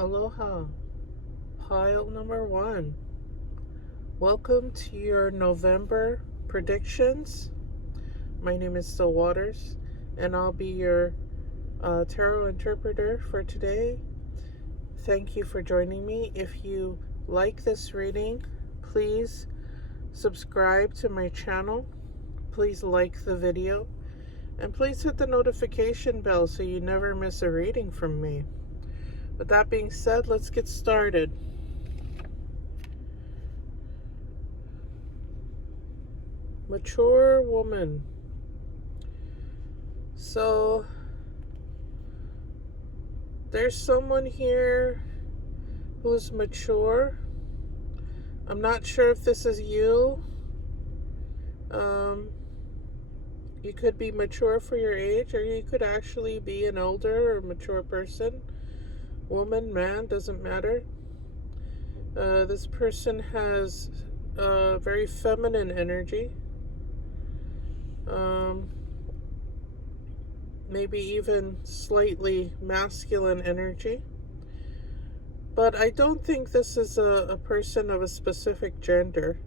Aloha, pile number 1. Welcome to your November predictions. My name is Still Waters, and I'll be your tarot interpreter for today. Thank you for joining me. If you like this reading, please subscribe to my channel. Please like the video, and please hit the notification bell so you never miss a reading from me. With that being said, let's get started. Mature woman. So, there's someone here who's mature. I'm not sure if this is you. You could be mature for your age, or you could actually be an older or mature person. Woman, man, doesn't matter. This person has very feminine energy. Maybe even slightly masculine energy. But I don't think this is a person of a specific gender.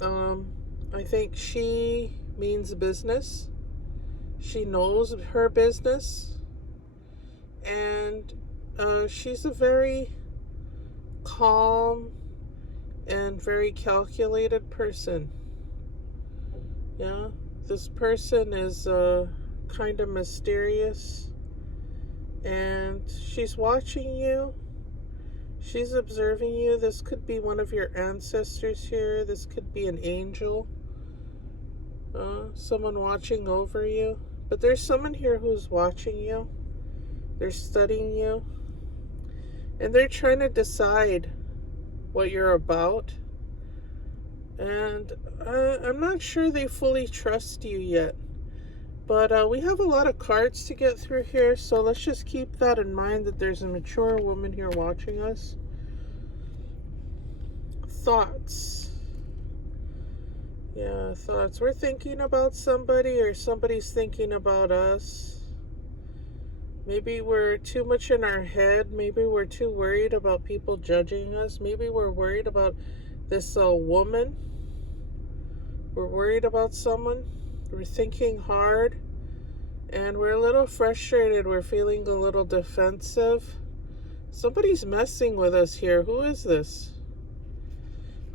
I think she means business. She knows her business. And she's a very calm and very calculated person. Yeah, this person is kind of mysterious, and she's watching you. She's observing you. This could be one of your ancestors here. This could be an angel, someone watching over you. But there's someone here who's watching you. They're studying you, and they're trying to decide what you're about. And I'm not sure they fully trust you yet. But we have a lot of cards to get through here, so let's just keep that in mind, that there's a mature woman here watching us. Thoughts. Yeah, thoughts. We're thinking about somebody, or somebody's thinking about us. Maybe we're too much in our head. Maybe we're too worried about people judging us. Maybe we're worried about this woman. We're worried about someone. We're thinking hard. And we're a little frustrated. We're feeling a little defensive. Somebody's messing with us here. Who is this?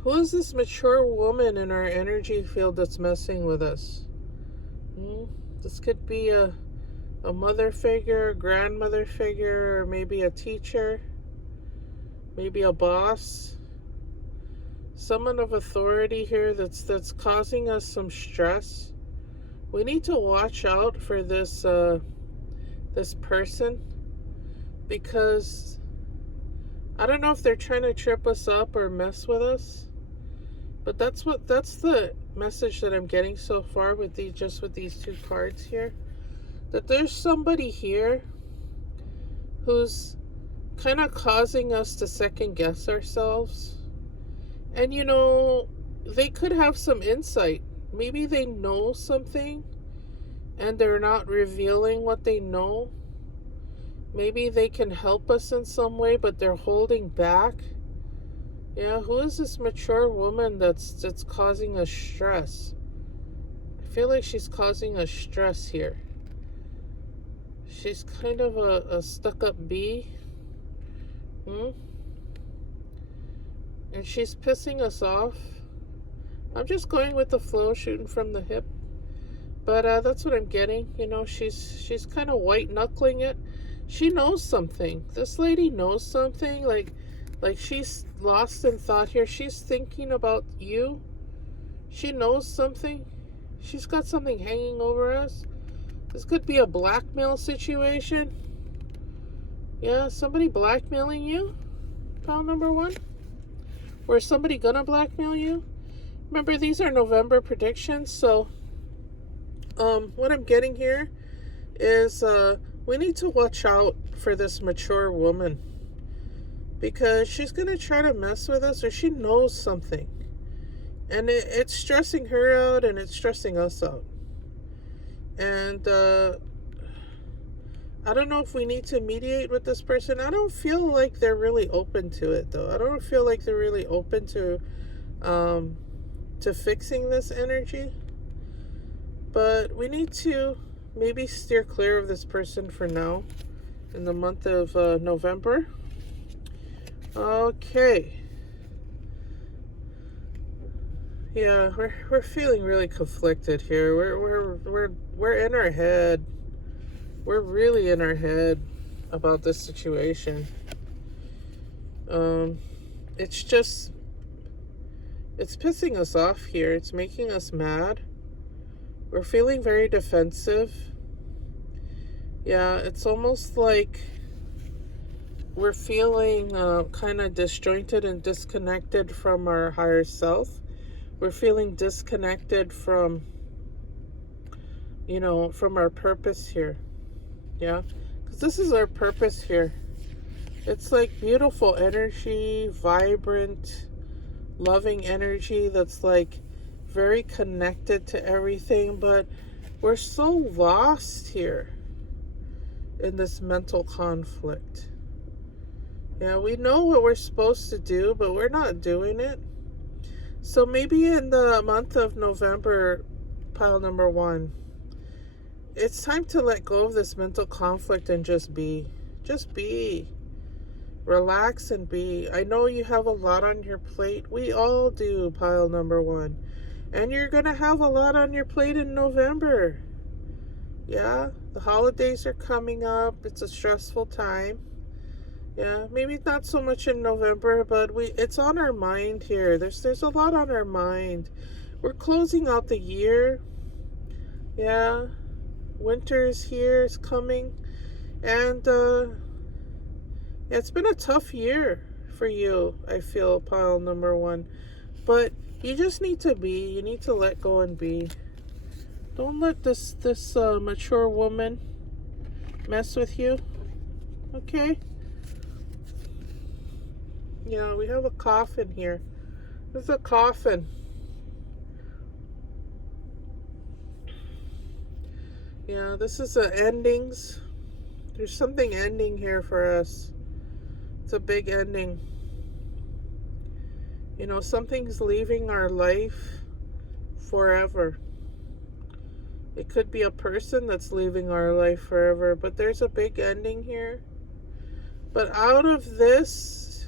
Who is this mature woman in our energy field that's messing with us? This could be a mother figure, a grandmother figure, or maybe a teacher, maybe a boss, someone of authority here that's causing us some stress. We need to watch out for this this person, because I don't know if they're trying to trip us up or mess with us, but that's the message that I'm getting so far with these two cards here. That there's somebody here who's kind of causing us to second guess ourselves. And they could have some insight. Maybe they know something and they're not revealing what they know. Maybe they can help us in some way, but they're holding back. Yeah, who is this mature woman that's causing us stress? I feel like she's causing us stress here. She's kind of a stuck-up bee. And she's pissing us off. I'm just going with the flow, shooting from the hip. But that's what I'm getting. She's kind of white-knuckling it. She knows something. This lady knows something. Like she's lost in thought here. She's thinking about you. She knows something. She's got something hanging over us. This could be a blackmail situation. Yeah, somebody blackmailing you. Pile number 1. Or is somebody gonna blackmail you? Remember, these are November predictions, so what I'm getting here is we need to watch out for this mature woman, because she's gonna try to mess with us, or she knows something, and it's stressing her out and it's stressing us out. And I don't know if we need to mediate with this person. I don't feel like they're really open to it, though. I don't feel like they're really open um, to fixing this energy. But we need to maybe steer clear of this person for now in the month of November. Okay. Yeah, we're feeling really conflicted here. We're in our head. We're really in our head about this situation. It's just, it's pissing us off here. It's making us mad. We're feeling very defensive. Yeah, it's almost like we're feeling kind of disjointed and disconnected from our higher self. We're feeling disconnected from, from our purpose here. Yeah, because this is our purpose here. It's like beautiful energy, vibrant, loving energy that's like very connected to everything, but we're so lost here in this mental conflict. Yeah, we know what we're supposed to do, but we're not doing it. So maybe in the month of November, pile number 1, it's time to let go of this mental conflict and just be. Just be. Relax and be. I know you have a lot on your plate. We all do, pile number 1. And you're going to have a lot on your plate in November. Yeah, the holidays are coming up. It's a stressful time. Yeah, maybe not so much in November, but it's on our mind here. There's a lot on our mind. We're closing out the year. Yeah, winter is here, it's coming. And yeah, it's been a tough year for you, I feel, pile number 1. But you just need to be. You need to let go and be. Don't let this mature woman mess with you. Okay? Yeah, we have a coffin here. This is a coffin. Yeah, this is endings. There's something ending here for us. It's a big ending. Something's leaving our life forever. It could be a person that's leaving our life forever, but there's a big ending here. But out of this,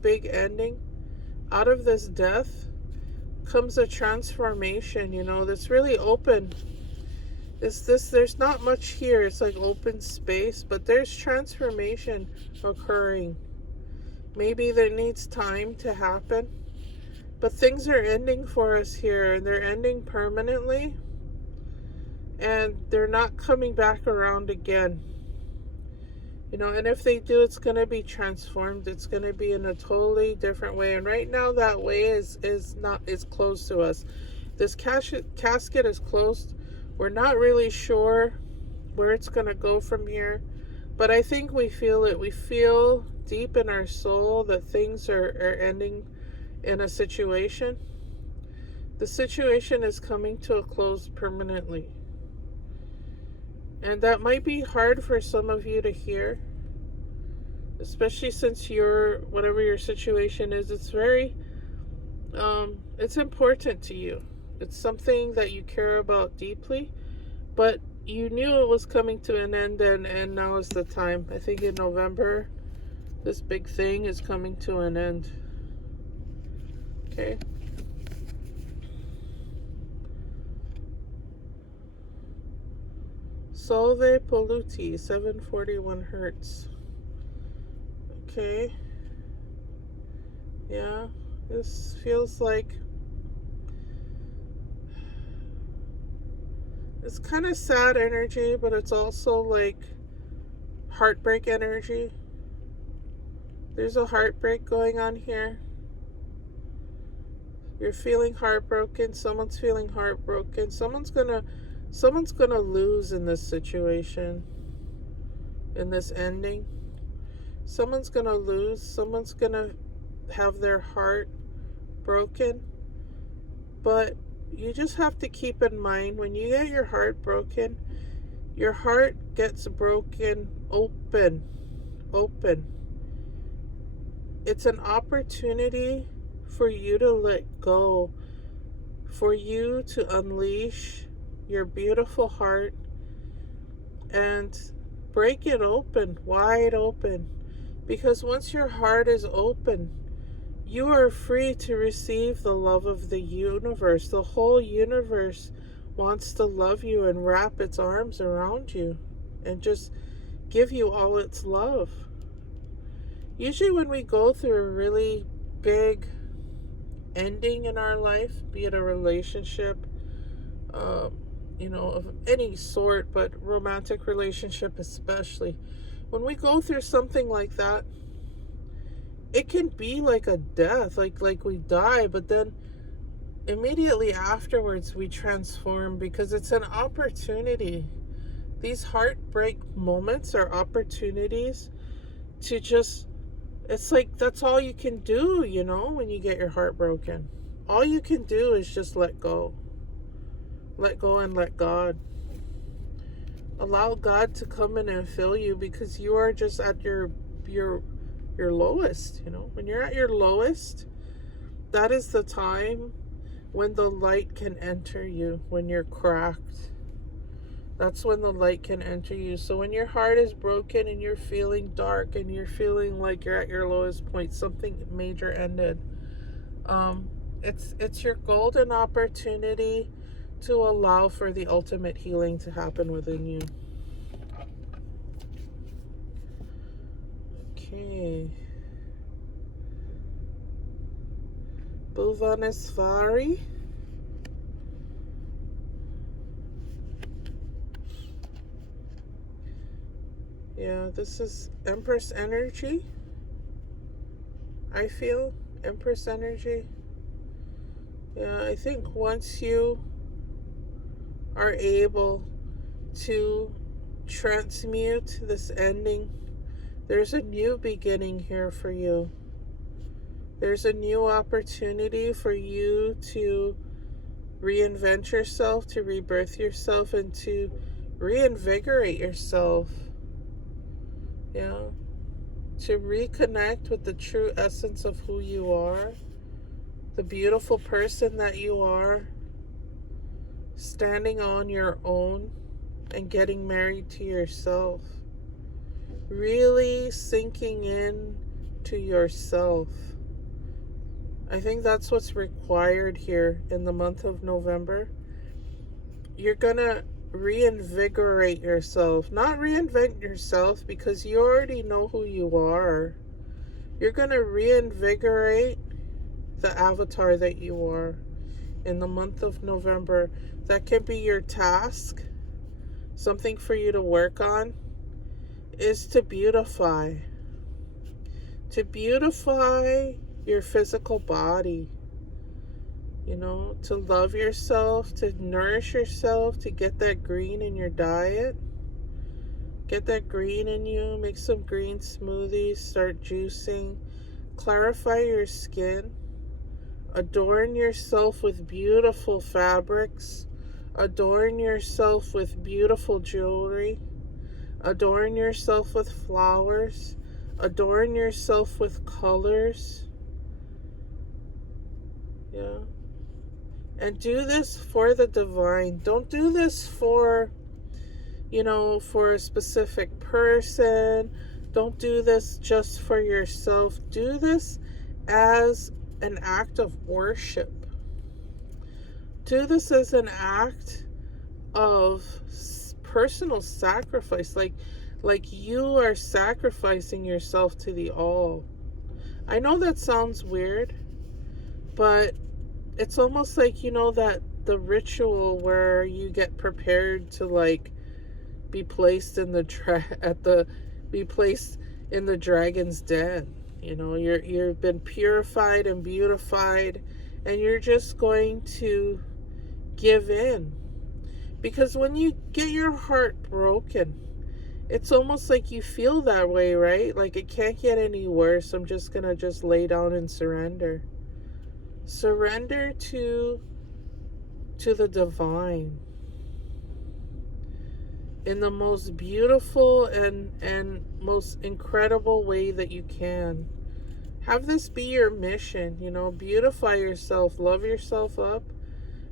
big ending, out of this death comes a transformation, that's really open. There's not much here. It's like open space, but there's transformation occurring. Maybe there needs time to happen, but things are ending for us here, and they're ending permanently, and they're not coming back around again. And if they do, it's going to be transformed. It's going to be in a totally different way. And right now that way is closed to us. This casket is closed. We're not really sure where it's going to go from here. But I think we feel it. We feel deep in our soul that things are ending in a situation. The situation is coming to a close permanently. And that might be hard for some of you to hear, especially since whatever your situation is, it's very, it's important to you. It's something that you care about deeply, but you knew it was coming to an end, and now is the time. I think in November, this big thing is coming to an end. Okay. Solve Polluti, 741 hertz. Okay. Yeah, this feels like it's kind of sad energy, but it's also like heartbreak energy. There's a heartbreak going on here. You're feeling heartbroken. Someone's feeling heartbroken. Someone's gonna lose in this situation, in this ending. Someone's gonna lose. Someone's gonna have their heart broken. But you just have to keep in mind, when you get your heart broken, Your heart gets broken open. It's an opportunity for you to let go, for you to unleash your beautiful heart and break it open, wide open. Because once your heart is open, you are free to receive the love of the universe. The whole universe wants to love you and wrap its arms around you and just give you all its love. Usually when we go through a really big ending in our life, be it a relationship, of any sort, but romantic relationship especially, when we go through something like that, it can be like a death, like we die, but then immediately afterwards we transform because it's an opportunity. These heartbreak moments are opportunities to just, it's like that's all you can do, when you get your heart broken. All you can do is just let go. Let go and let God. Allow God to come in and fill you because you are just at your lowest, When you're at your lowest, that is the time when the light can enter you, when you're cracked. That's when the light can enter you. So when your heart is broken and you're feeling dark and you're feeling like you're at your lowest point, something major ended, it's your golden opportunity to allow for the ultimate healing to happen within you. Okay. Bhuvaneswari. Yeah, this is Empress energy. I feel Empress energy. Yeah, I think once you are able to transmute this ending, there's a new beginning here for you. There's a new opportunity for you to reinvent yourself, to rebirth yourself, and to reinvigorate yourself. Yeah. To reconnect with the true essence of who you are, the beautiful person that you are, standing on your own and getting married to yourself. Really sinking in to yourself. I think that's what's required here in the month of November. You're gonna reinvigorate yourself. Not reinvent yourself because you already know who you are. You're gonna reinvigorate the avatar that you are in the month of November. That can be your task. Something for you to work on is to beautify. To beautify your physical body. To love yourself, to nourish yourself, to get that green in your diet. Get that green in you. Make some green smoothies. Start juicing. Clarify your skin. Adorn yourself with beautiful fabrics. Adorn yourself with beautiful jewelry. Adorn yourself with flowers. Adorn yourself with colors. Yeah. And do this for the divine. Don't do this for a specific person. Don't do this just for yourself. Do this as an act of worship. Do this as an act of personal sacrifice, like you are sacrificing yourself to the all. I know that sounds weird, but it's almost like that the ritual where you get prepared to be placed in be placed in the dragon's den. You've been purified and beautified, and you're just going to give in. Because when you get your heart broken, it's almost like you feel that way, right? Like it can't get any worse. I'm just gonna lay down and surrender. Surrender to the divine. in the most beautiful and most incredible way that you can. Have this be your mission, beautify yourself, love yourself up,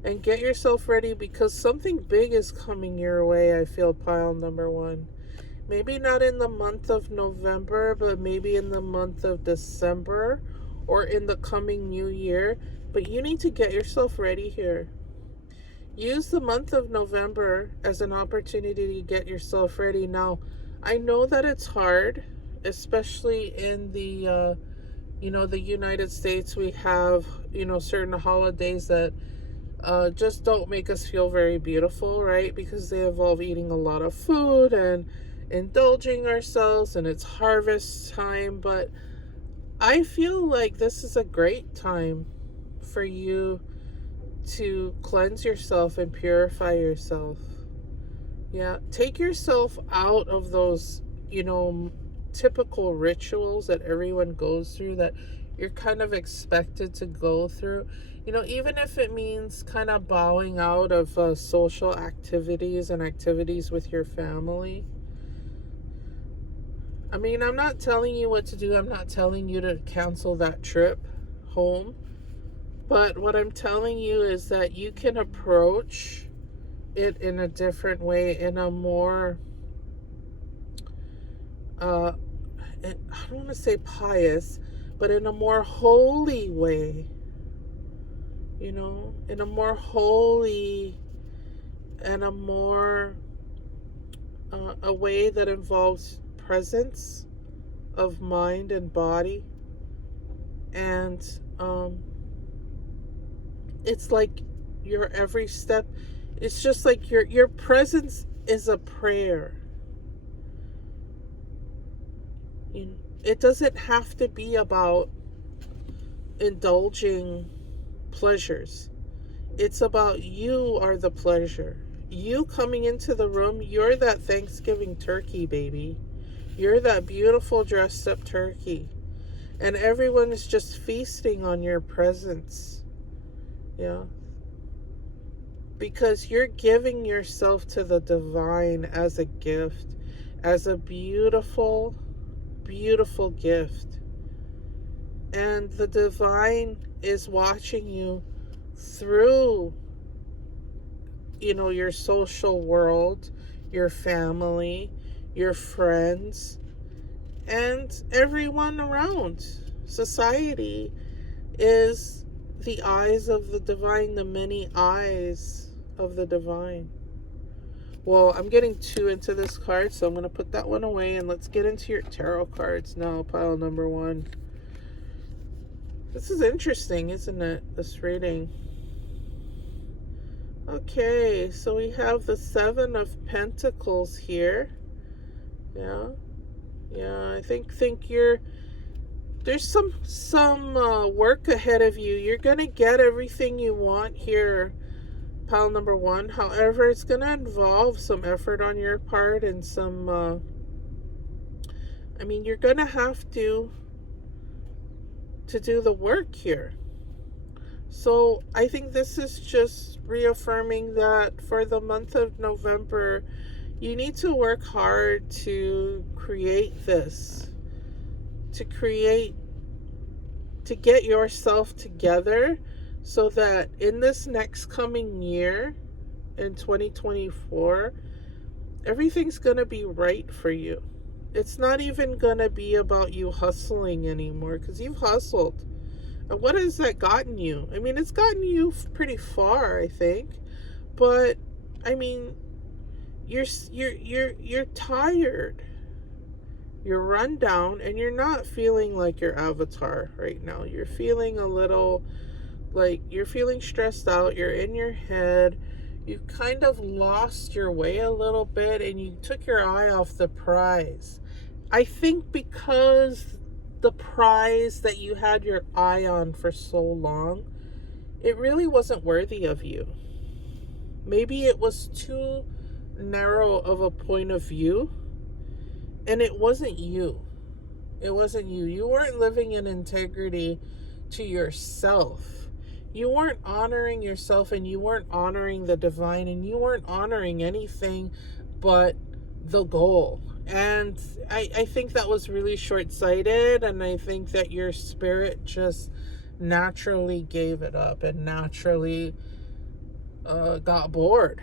and get yourself ready, because something big is coming your way, I feel, pile number one. Maybe not in the month of November, but maybe in the month of December or in the coming new year. But you need to get yourself ready here. Use the month of November as an opportunity to get yourself ready. Now, I know that it's hard, especially in the United States. We have, certain holidays that just don't make us feel very beautiful, right? Because they involve eating a lot of food and indulging ourselves, and it's harvest time. But I feel like this is a great time for you to cleanse yourself and purify yourself. Yeah, take yourself out of those, typical rituals that everyone goes through, that you're kind of expected to go through. Even if it means kind of bowing out of social activities and activities with your family. I mean, I'm not telling you what to do. I'm not telling you to cancel that trip home. But what I'm telling you is that you can approach it in a different way, in a more, I don't want to say pious, but in a more holy way. In a more holy and a more, a way that involves presence of mind and body. And it's like your every step, it's just like your presence is a prayer. It doesn't have to be about indulging pleasures. It's about you are the pleasure. You coming into the room, you're that Thanksgiving turkey, baby. You're that beautiful dressed up turkey. And everyone is just feasting on your presence. Yeah. Because you're giving yourself to the divine as a gift, as a beautiful, beautiful gift. And the divine is watching you through, your social world, your family, your friends, and everyone around. Society is the eyes of the divine, the many eyes of the divine. Well, I'm getting too into this card, so I'm going to put that one away, and let's get into your tarot cards now, pile number one. This is interesting, isn't it, this reading? Okay, so we have the Seven of Pentacles here. Yeah, I think there's some work ahead of you. You're gonna get everything you want here, pile number one. However, it's gonna involve some effort on your part and some. You're gonna have to do the work here. So I think this is just reaffirming that for the month of November, you need to work hard to create this, to get yourself together, so that in this next coming year, in 2024, everything's going to be right for you. It's not even going to be about you hustling anymore, because you've hustled. And what has that gotten you? It's gotten you pretty far, I think. But you're tired. You're run down, and you're not feeling like your avatar right now. You're feeling a little like you're feeling stressed out. You're in your head. You kind of lost your way a little bit, and you took your eye off the prize. I think because the prize that you had your eye on for so long, it really wasn't worthy of you. Maybe it was too narrow of a point of view, and it wasn't you. It wasn't you. You weren't living in integrity to yourself. You weren't honoring yourself, and you weren't honoring the divine, and you weren't honoring anything but the goal. And I think that was really short-sighted, and I think that your spirit just naturally gave it up and naturally got bored.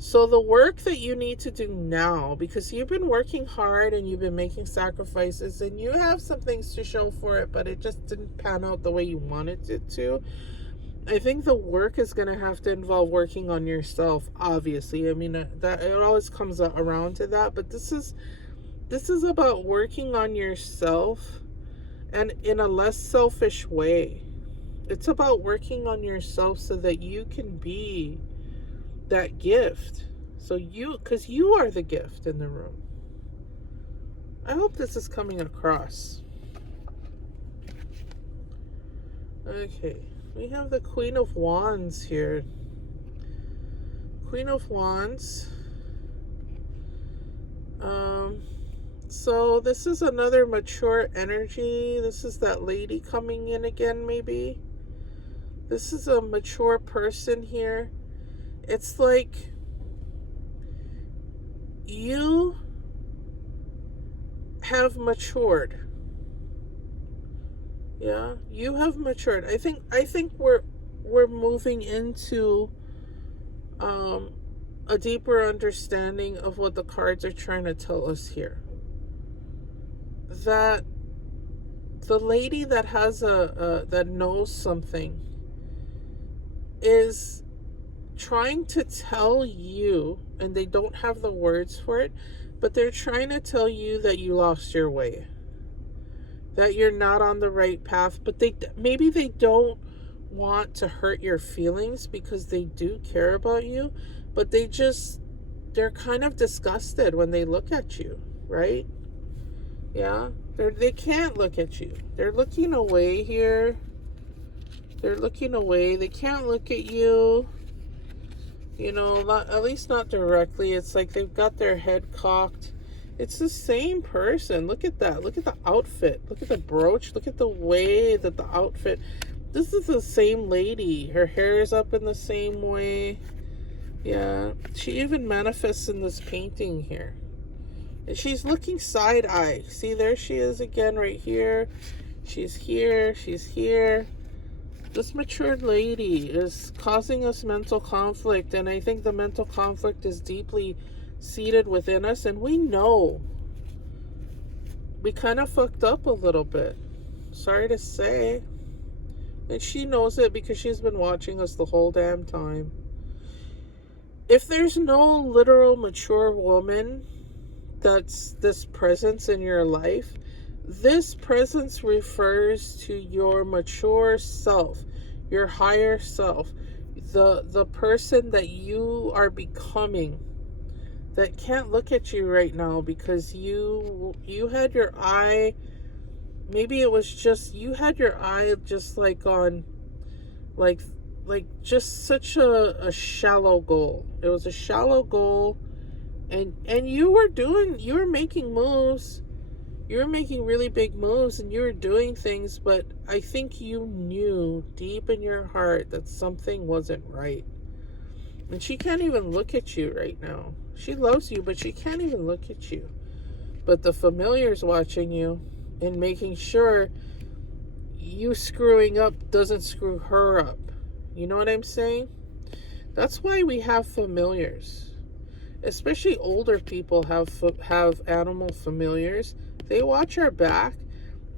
So the work that you need to do now, because you've been working hard and you've been making sacrifices and you have some things to show for it, but it just didn't pan out the way you wanted it to. I think the work is going to have to involve working on yourself, obviously. I mean, that it always comes around to that, but this is about working on yourself, and in a less selfish way. It's about working on yourself so that you can be that gift. So because you are the gift in the room. I hope this is coming across. Okay. We have the Queen of Wands here. Queen of Wands. So this is another mature energy. This is that lady coming in again, maybe. This is a mature person here. It's like you have matured. Yeah, you have matured. I think we're moving into a deeper understanding of what the cards are trying to tell us here. That the lady that has that knows something is trying to tell you, and they don't have the words for it, but they're trying to tell you that you lost your way, that you're not on the right path. But maybe they don't want to hurt your feelings because they do care about you, but they're kind of disgusted when they look at you, right? Yeah, they can't look at you. They're looking away here. They're looking away. They can't look at you. You know, at least not directly. It's like they've got their head cocked. It's the same person. Look at that. Look at the outfit. Look at the brooch. Look at the way that the outfit. This is the same lady. Her hair is up in the same way. Yeah. She even manifests in this painting here. And she's looking side-eye. See, there she is again right here. She's here. She's here. This matured lady is causing us mental conflict, and I think the mental conflict is deeply seated within us, and we know we kind of fucked up a little bit. Sorry to say. And she knows it because she's been watching us the whole damn time. If there's no literal mature woman that's this presence in your life, this presence refers to your mature self, your higher self, the person that you are becoming, that can't look at you right now because you had your eye, maybe it was just, you had your eye just like on, like just such a shallow goal. It was a shallow goal, and you were making moves. You were making really big moves and you were doing things, but I think you knew deep in your heart that something wasn't right. And she can't even look at you right now. She loves you, but she can't even look at you. But the familiar's watching you and making sure you screwing up doesn't screw her up. You know what I'm saying? That's why we have familiars. Especially older people have animal familiars. They watch our back.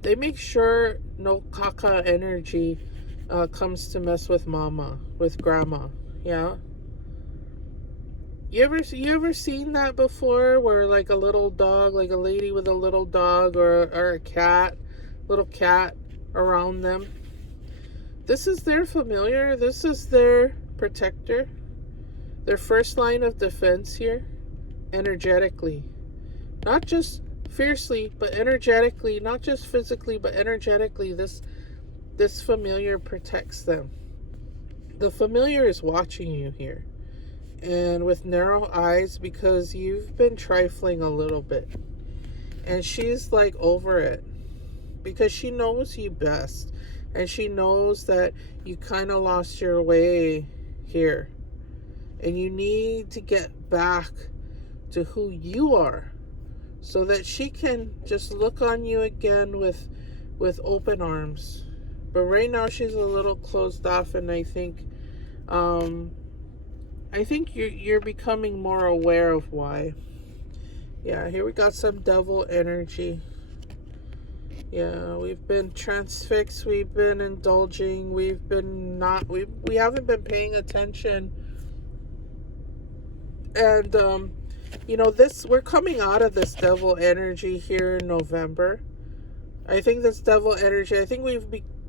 They make sure no caca energy comes to mess with mama, with grandma. Yeah. You ever seen that before, where like a little dog, like a lady with a little dog or a cat, little cat around them? This is their familiar. This is their protector. Their first line of defense here, energetically. Not just fiercely, but energetically. Not just physically, but energetically. This familiar protects them. The familiar is watching you here, and with narrow eyes, because you've been trifling a little bit. And she's like over it, because she knows you best, and she knows that you kind of lost your way here, and you need to get back to who you are, so that she can just look on you again with open arms. But right now she's a little closed off, and I think you're becoming more aware of why. Yeah, here we got some devil energy. Yeah, we've been transfixed, we've been indulging, we haven't been paying attention. And we're coming out of this devil energy here in November. I think this devil energy, I think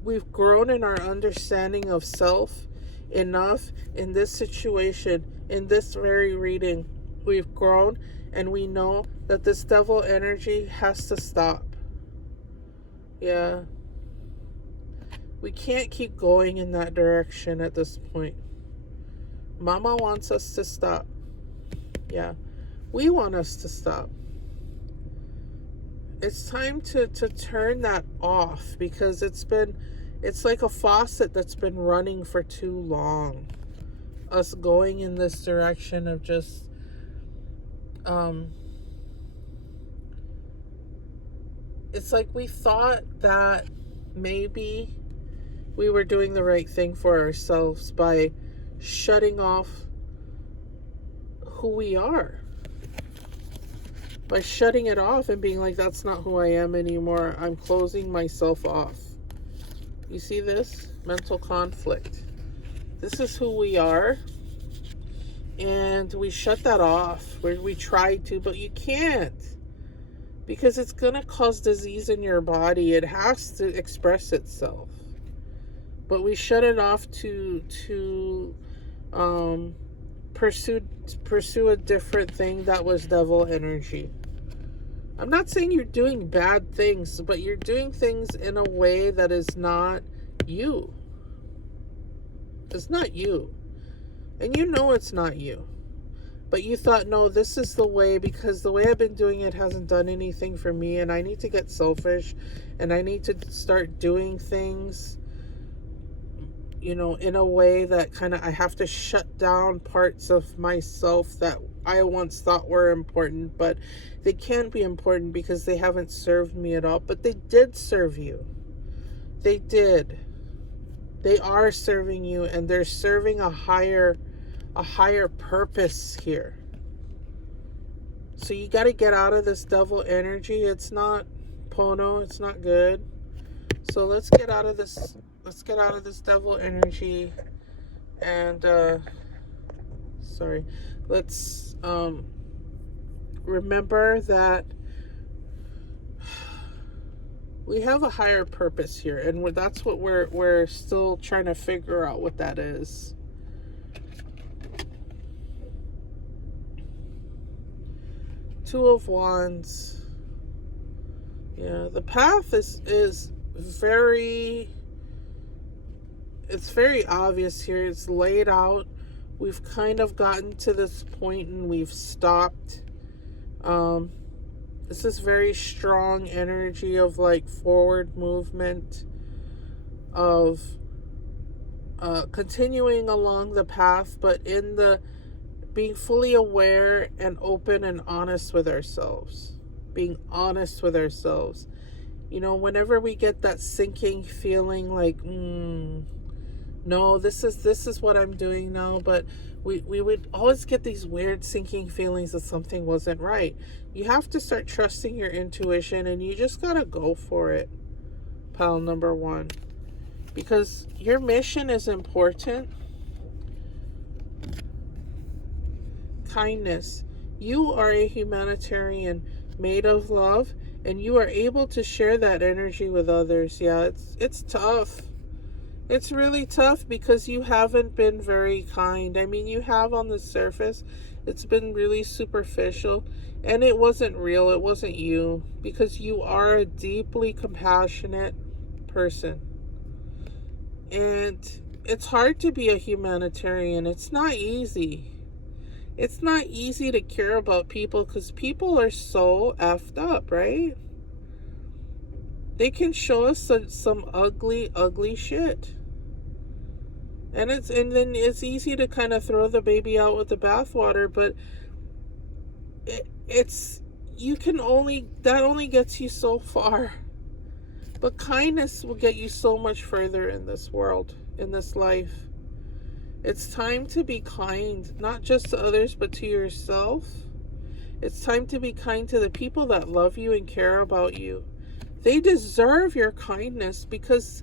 we've grown in our understanding of self enough in this situation, in this very reading. We've grown, and we know that this devil energy has to stop. Yeah. We can't keep going in that direction at this point. Mama wants us to stop. Yeah. We want us to stop. It's time to turn that off, because it's like a faucet that's been running for too long. Us going in this direction of just it's like we thought that maybe we were doing the right thing for ourselves by shutting off who we are. By shutting it off and being like, that's not who I am anymore. I'm closing myself off. You see this? Mental conflict. This is who we are. And we shut that off. We tried to, but you can't. Because it's going to cause disease in your body. It has to express itself. But we shut it off to pursue a different thing that was devil energy. I'm not saying you're doing bad things, but you're doing things in a way that is not you. It's not you. And you know it's not you. But you thought, no, this is the way, because the way I've been doing it hasn't done anything for me, and I need to get selfish, and I need to start doing things, in a way that I have to shut down parts of myself that I once thought were important, but they can't be important because they haven't served me at all. But they did serve you. They did. They are serving you, and they're serving a higher purpose here. So you got to get out of this devil energy. It's not Pono. It's not good. So let's get out of this. Let's get out of this devil energy. And let's remember that we have a higher purpose here, and that's what we're still trying to figure out what that is. Two of Wands. Yeah, the path is very, it's very obvious here. It's laid out. We've kind of gotten to this point and we've stopped. This is very strong energy of like forward movement, of continuing along the path, but in the being fully aware and open and honest with ourselves. Being honest with ourselves. Whenever we get that sinking feeling like, no, this is what I'm doing now, but we would always get these weird sinking feelings that something wasn't right. You have to start trusting your intuition, and you just gotta go for it, pal number one. Because your mission is important. Kindness. You are a humanitarian made of love, and you are able to share that energy with others. Yeah, it's tough. It's really tough because you haven't been very kind. I mean, you have on the surface. It's been really superficial, and it wasn't real. It wasn't you, because you are a deeply compassionate person. And it's hard to be a humanitarian. It's not easy. It's not easy to care about people because people are so effed up, right? They can show us some ugly, ugly shit. And then it's easy to kind of throw the baby out with the bathwater, but it's, you can only, that only gets you so far. But kindness will get you so much further in this world, in this life. It's time to be kind, not just to others, but to yourself. It's time to be kind to the people that love you and care about you. They deserve your kindness because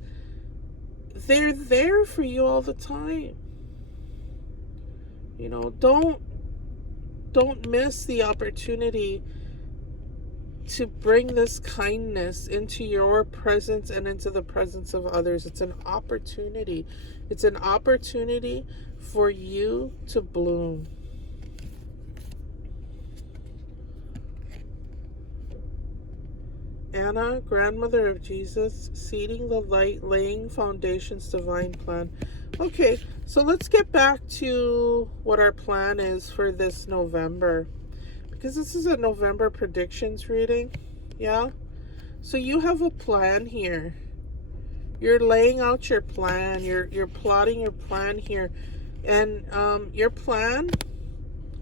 they're there for you all the time. You know, don't miss the opportunity to bring this kindness into your presence and into the presence of others. It's an opportunity. It's an opportunity for you to bloom. Anna, grandmother of Jesus, seeding the light, laying foundations, divine plan. Okay, so let's get back to what our plan is for this November. Because this is a November predictions reading. Yeah? So you have a plan here. You're laying out your plan. You're plotting your plan here. And your plan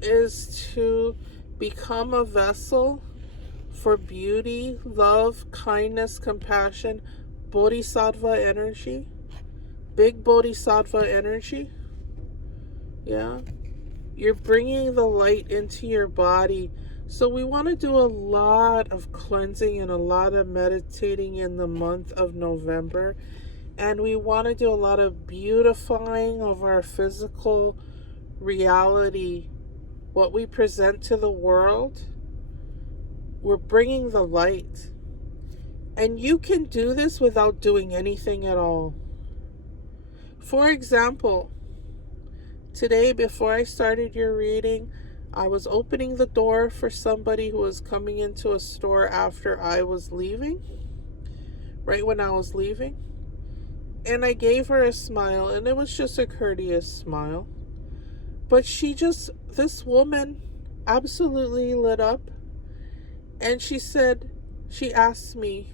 is to become a vessel for beauty, love, kindness, compassion, bodhisattva energy. Big bodhisattva energy. Yeah. You're bringing the light into your body. So we want to do a lot of cleansing and a lot of meditating in the month of November. And we want to do a lot of beautifying of our physical reality. What we present to the world, we're bringing the light. And you can do this without doing anything at all. For example, today, before I started your reading, I was opening the door for somebody who was coming into a store after I was leaving, right when I was leaving. And I gave her a smile, and it was just a courteous smile. But this woman absolutely lit up. And she asked me,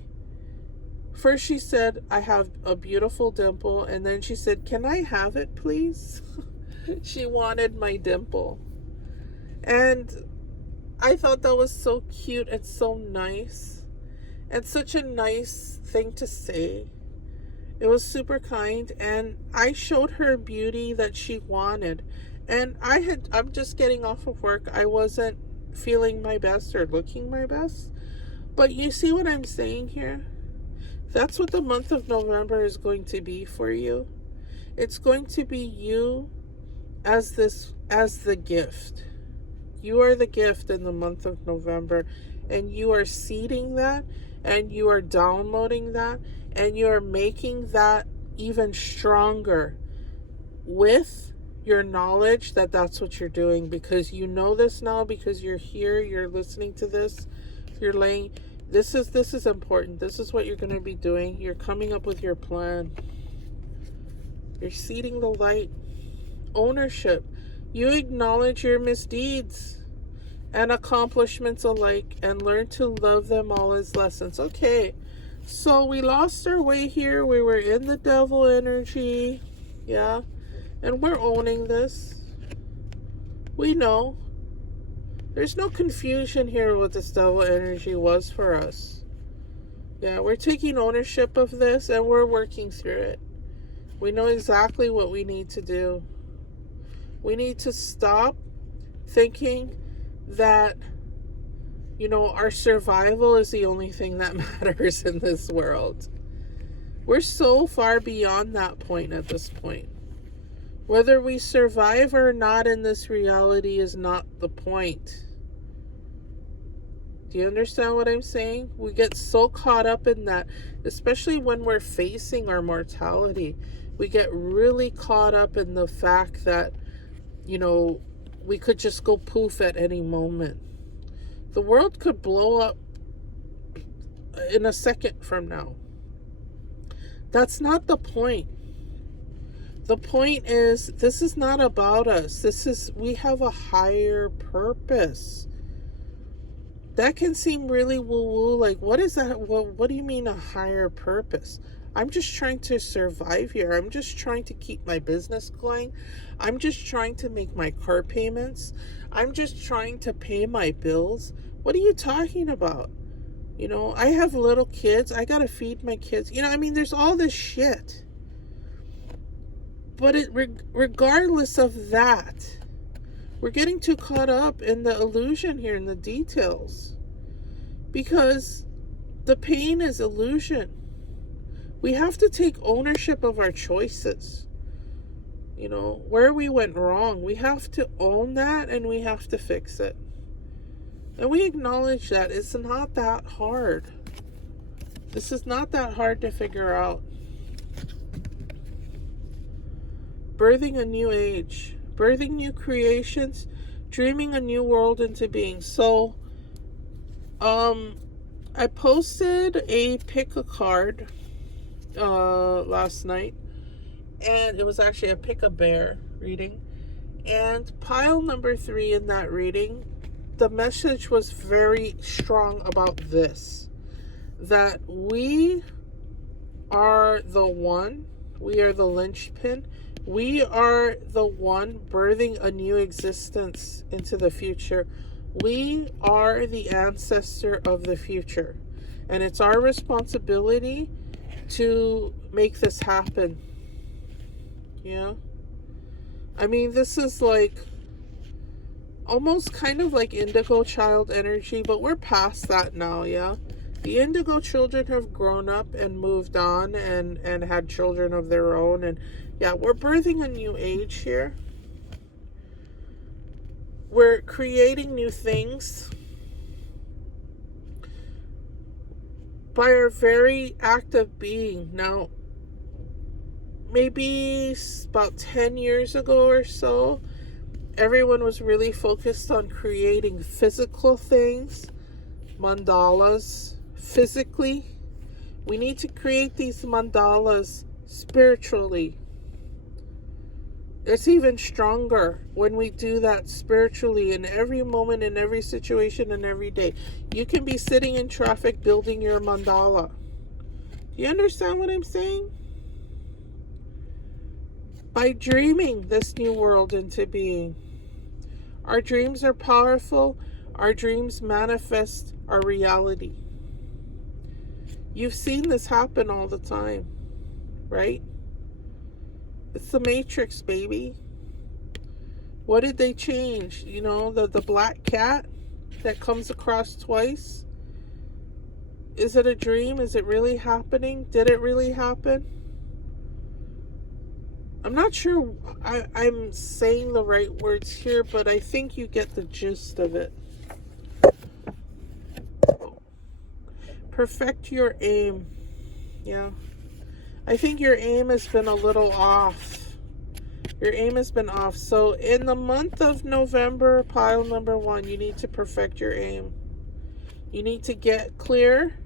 first she said, I have a beautiful dimple. And then she said, can I have it, please? She wanted my dimple. And I thought that was so cute and so nice. And such a nice thing to say. It was super kind. And I showed her beauty that she wanted. And I'm just getting off of work. I wasn't feeling my best or looking my best. But you see what I'm saying here? That's what the month of November is going to be for you. It's going to be you as the gift. You are the gift in the month of November, and you are seeding that, and you are downloading that, and you are making that even stronger with your knowledge that that's what you're doing, because you know this now, because you're here, you're listening to this, you're laying, this is important. This is what you're going to be doing. You're coming up with your plan. You're seeding the light. Ownership. You acknowledge your misdeeds and accomplishments alike and learn to love them all as lessons. Okay, so we lost our way here. We were in the devil energy. Yeah, and we're owning this. We know. There's no confusion here what this devil energy was for us. Yeah, we're taking ownership of this and we're working through it. We know exactly what we need to do. We need to stop thinking that, our survival is the only thing that matters in this world. We're so far beyond that point at this point. Whether we survive or not in this reality is not the point. Do you understand what I'm saying? We get so caught up in that, especially when we're facing our mortality. We get really caught up in the fact that, we could just go poof at any moment. The world could blow up in a second from now. That's not the point. The point is, this is not about us. We have a higher purpose. That can seem really woo-woo, like, what is that? What do you mean a higher purpose? I'm just trying to survive here. I'm just trying to keep my business going. I'm just trying to make my car payments. I'm just trying to pay my bills. What are you talking about? I have little kids. I gotta feed my kids. There's all this shit. But regardless of that, we're getting too caught up in the illusion here, in the details. Because the pain is illusion. We have to take ownership of our choices. Where we went wrong, we have to own that and we have to fix it. And we acknowledge that it's not that hard. This is not that hard to figure out. Birthing a new age, birthing new creations, dreaming a new world into being. So, I posted a pick a card last night, and it was actually a pick a bear reading. And pile number 3 in that reading, the message was very strong about this, that we are the one, we are the linchpin, we are the one birthing a new existence into the future. We are the ancestor of the future, and it's our responsibility to make this happen. This is like almost kind of like indigo child energy, but we're past that now. The indigo children have grown up and moved on and had children of their own, and we're birthing a new age here. We're creating new things by our very act of being. Now, maybe about 10 years ago or so, everyone was really focused on creating physical things, mandalas, physically. We need to create these mandalas spiritually. It's even stronger when we do that spiritually in every moment, in every situation, and every day. You can be sitting in traffic building your mandala. Do you understand what I'm saying? By dreaming this new world into being. Our dreams are powerful. Our dreams manifest our reality. You've seen this happen all the time, right? It's the Matrix, baby. What did they change? The black cat that comes across twice? Is it a dream? Is it really happening? Did it really happen? I'm not sure I'm saying the right words here, but I think you get the gist of it. Perfect your aim. I think your aim has been a little off. Your aim has been off. So in the month of November, pile number 1, you need to perfect your aim. You need to get clear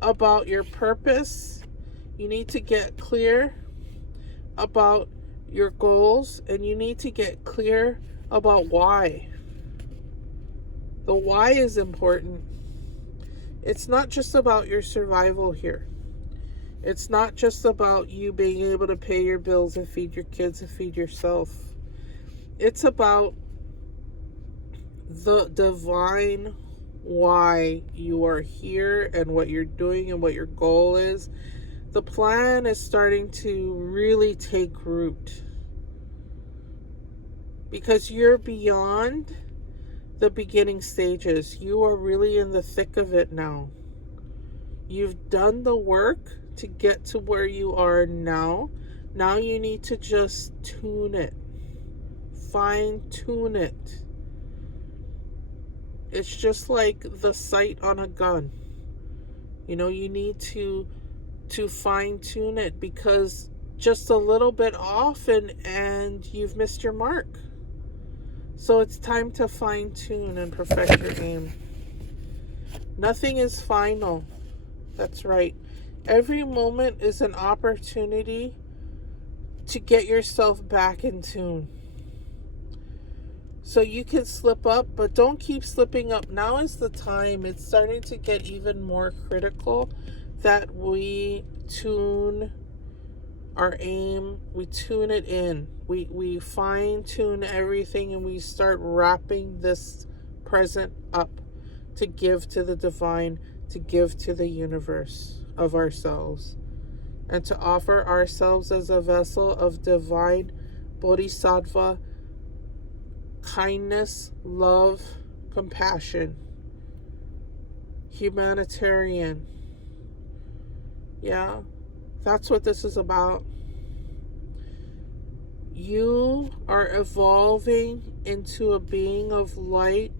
about your purpose. You need to get clear about your goals, and you need to get clear about why. The why is important. It's not just about your survival here. It's not just about you being able to pay your bills and feed your kids and feed yourself. It's about the divine why you are here and what you're doing and what your goal is. The plan is starting to really take root, because you're beyond the beginning stages. You are really in the thick of it now. You've done the work to get to where you are now. Now you need to just tune it, fine tune it. It's just like the sight on a gun. You need to fine tune it, because just a little bit off and you've missed your mark. So it's time to fine tune and perfect your aim. Nothing is final. That's right. Every moment is an opportunity to get yourself back in tune. So you can slip up, but don't keep slipping up. Now is the time. It's starting to get even more critical that we tune our aim, we tune it in. We fine tune everything and we start wrapping this present up to give to the divine, to give to the universe of ourselves, and to offer ourselves as a vessel of divine bodhisattva kindness, love, compassion, humanitarian. Yeah, that's what this is about. You are evolving into a being of light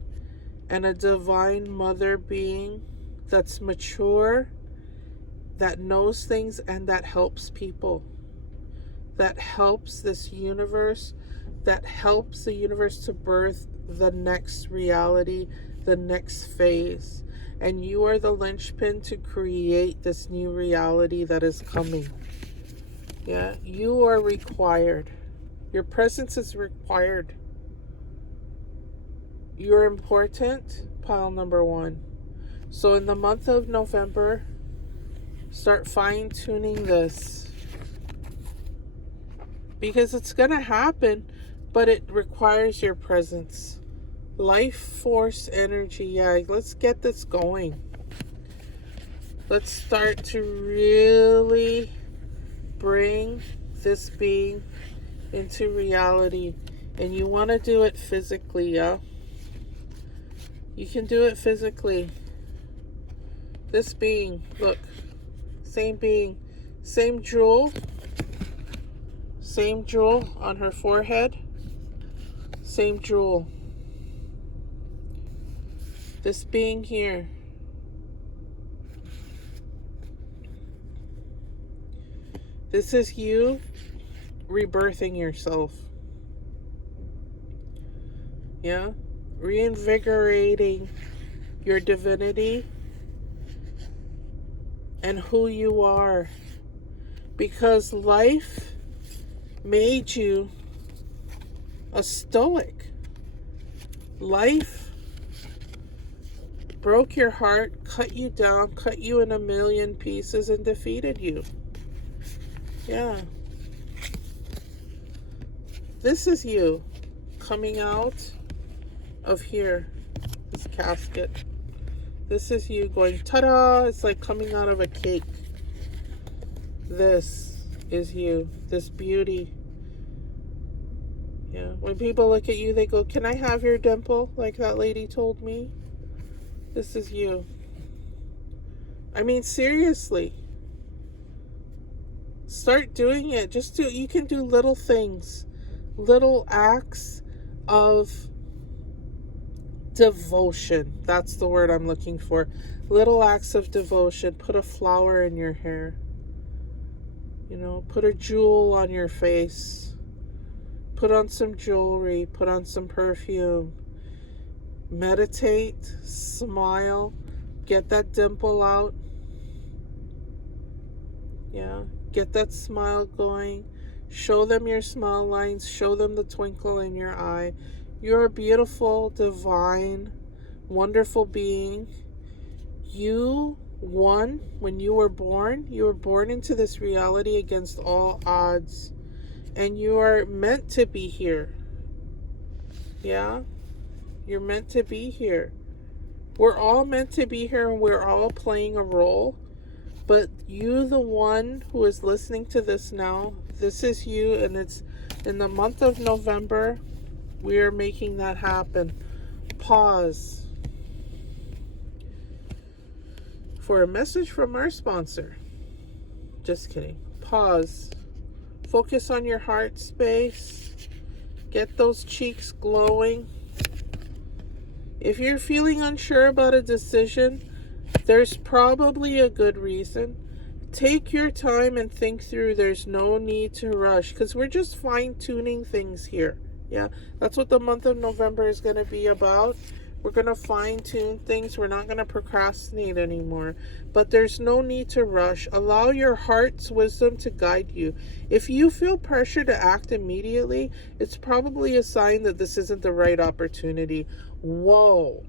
and a divine mother being that's mature, that knows things, and that helps people, that helps this universe, that helps the universe to birth the next reality, the next phase. And you are the linchpin to create this new reality that is coming. Yeah, you are required. Your presence is required. You're important, pile number 1. So in the month of November, start fine-tuning this. Because it's going to happen, but it requires your presence. Life force energy. Yeah, let's get this going. Let's start to really bring this being into reality. And you want to do it physically, yeah? You can do it physically. This being, look, same being, same jewel on her forehead, same jewel. This being here, this is you rebirthing yourself. Yeah? Reinvigorating your divinity and who you are. Because life made you a stoic. Life broke your heart, cut you down, cut you in a million pieces, and defeated you. Yeah. This is you coming out of here, this casket. This is you going, ta-da! It's like coming out of a cake. This is you, this beauty. Yeah. When people look at you, they go, can I have your dimple? Like that lady told me. This is you. I mean, seriously. Start doing it. You can do little things. Little acts of devotion. That's the word I'm looking for. Little acts of devotion. Put a flower in your hair. You know, put a jewel on your face. Put on some jewelry. Put on some perfume. Meditate. Smile. Get that dimple out. Yeah. Get that smile going. Show them your smile lines. Show them the twinkle in your eye. You're a beautiful, divine, wonderful being. You won when you were born. You were born into this reality against all odds. And you are meant to be here. Yeah? You're meant to be here. We're all meant to be here and we're all playing a role. But you, the one who is listening to this now, this is you, and it's in the month of November, we are making that happen. Pause for a message from our sponsor. Just kidding. Pause. Focus on your heart space. Get those cheeks glowing. If you're feeling unsure about a decision, there's probably a good reason. Take your time and think through. There's no need to rush because we're just fine-tuning things here. Yeah, that's what the month of November is going to be about. We're going to fine-tune things. We're not going to procrastinate anymore. But there's no need to rush. Allow your heart's wisdom to guide you. If you feel pressure to act immediately, it's probably a sign that this isn't the right opportunity. Whoa.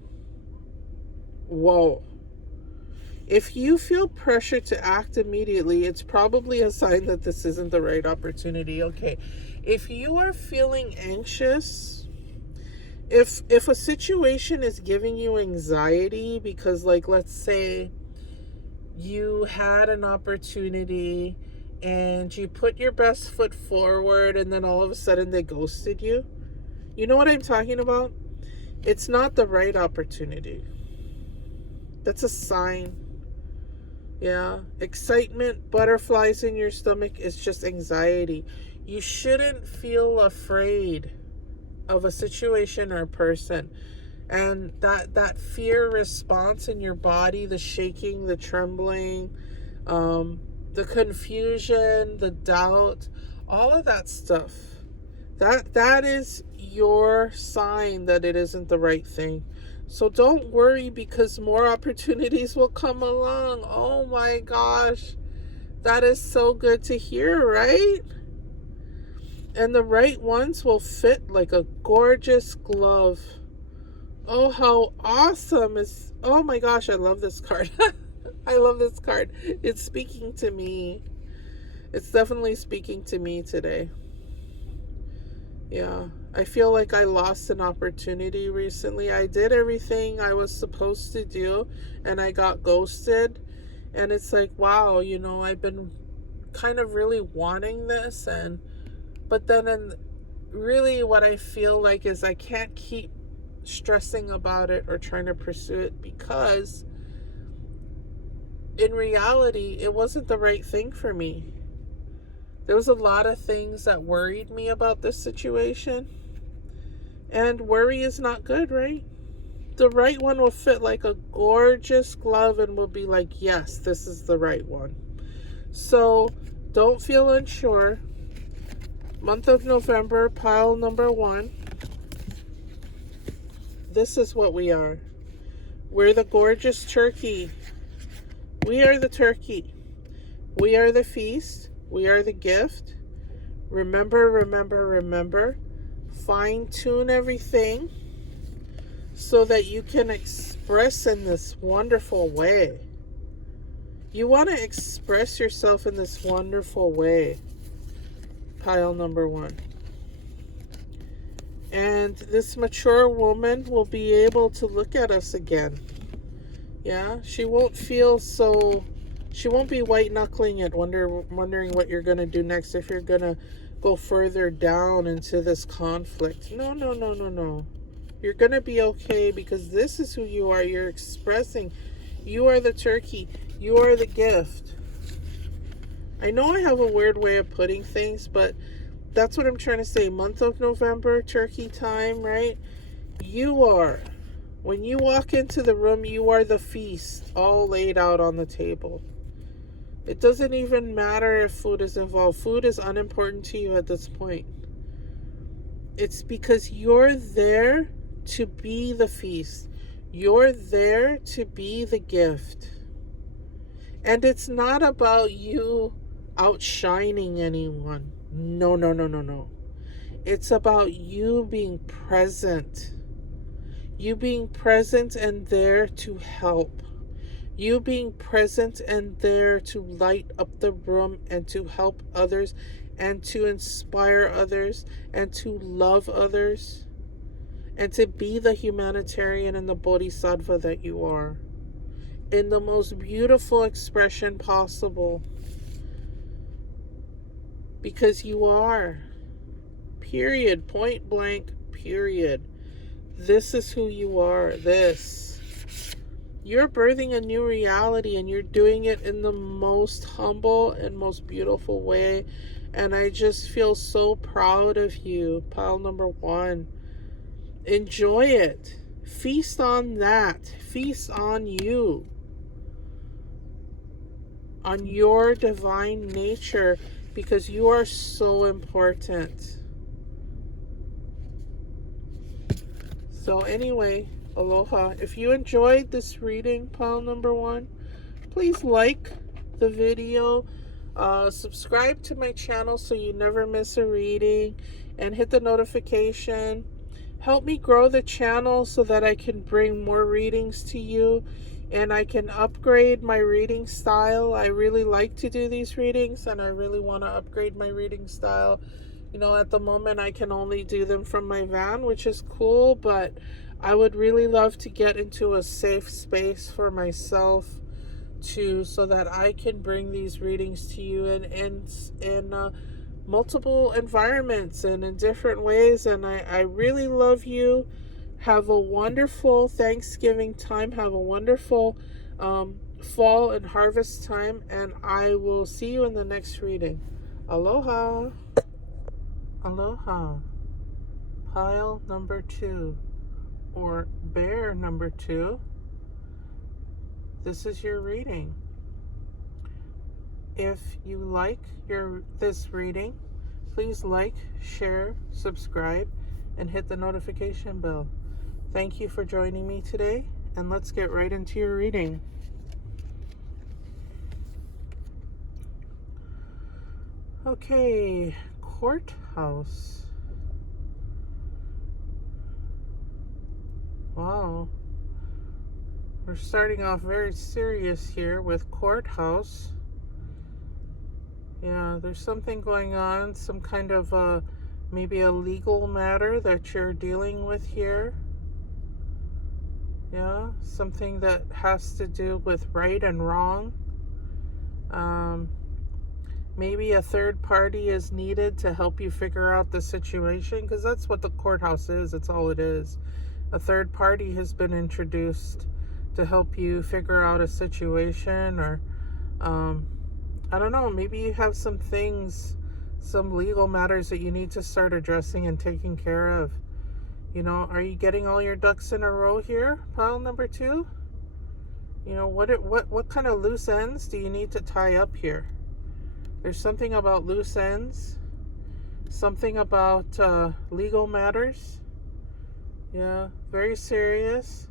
If you feel pressure to act immediately, it's probably a sign that this isn't the right opportunity. Okay. If you are feeling anxious, if a situation is giving you anxiety because, like, let's say you had an opportunity and you put your best foot forward and then all of a sudden they ghosted you. You know what I'm talking about? It's not the right opportunity. That's a sign. Yeah. Excitement, butterflies in your stomach is just anxiety. You shouldn't feel afraid of a situation or a person. And that fear response in your body, the shaking, the trembling, the confusion, the doubt, all of that stuff, that is your sign that it isn't the right thing. So don't worry, because more opportunities will come along. Oh my gosh. That is so good to hear, right? And the right ones will fit like a gorgeous glove. Oh, how awesome is... Oh my gosh, I love this card. I love this card. It's speaking to me. It's definitely speaking to me today. Yeah. I feel like I lost an opportunity recently. I did everything I was supposed to do and I got ghosted. And it's like, wow, I've been kind of really wanting this, but then really what I feel like is I can't keep stressing about it or trying to pursue it, because in reality it wasn't the right thing for me. There was a lot of things that worried me about this situation, and worry is not good, right? The right one will fit like a gorgeous glove and will be like, yes, this is the right one. So don't feel unsure. Month of November, pile number 1. This is what we are. We're the gorgeous turkey. We are the turkey. We are the feast. We are the gift. Remember, remember, remember. Fine tune everything so that you can express in this wonderful way. You want to express yourself in this wonderful way. Pile number 1. And this mature woman will be able to look at us again. Yeah, she won't be white knuckling it, wondering what you're going to do next, if you're going to go further down into this conflict. No, no, no, no, no. You're going to be okay, because this is who you are. You're expressing. You are the turkey. You are the gift. I know I have a weird way of putting things, but that's what I'm trying to say. Month of November, turkey time, right? You are. When you walk into the room, you are the feast all laid out on the table. It doesn't even matter if food is involved. Food is unimportant to you at this point. It's because you're there to be the feast. You're there to be the gift. And it's not about you outshining anyone. No, no, no, no, no. It's about you being present. You being present and there to help. You being present and there to light up the room and to help others and to inspire others and to love others and to be the humanitarian and the bodhisattva that you are, in the most beautiful expression possible. Because you are. Period. Point blank. Period. This is who you are. This. You're birthing a new reality, and you're doing it in the most humble and most beautiful way. And I just feel so proud of you. Pile number 1. Enjoy it. Feast on that. Feast on you. On your divine nature. Because you are so important. So anyway, aloha. If you enjoyed this reading, pile number 1, please like the video. Subscribe to my channel so you never miss a reading. And hit the notification. Help me grow the channel so that I can bring more readings to you. and I can upgrade my reading style. I really like to do these readings, and I really want to upgrade my reading style. At the moment I can only do them from my van, which is cool, but I would really love to get into a safe space for myself too, so that I can bring these readings to you in multiple environments and in different ways. And I really love you. Have a wonderful Thanksgiving time. Have a wonderful fall and harvest time. And I will see you in the next reading. Aloha. Aloha. Pile number 2, or bear number 2. This is your reading. If you like this reading, please like, share, subscribe, and hit the notification bell. Thank you for joining me today, and let's get right into your reading. Okay, courthouse. Wow. We're starting off very serious here with courthouse. Yeah, there's something going on, some kind of maybe a legal matter that you're dealing with here. Yeah, something that has to do with right and wrong. Maybe a third party is needed to help you figure out the situation, because that's what the courthouse is. It's all it is. A third party has been introduced to help you figure out a situation, or I don't know, maybe you have some things, some legal matters that you need to start addressing and taking care of. Are you getting all your ducks in a row here, pile number 2? What kind of loose ends do you need to tie up here? There's something about loose ends, something about legal matters. Yeah, very serious.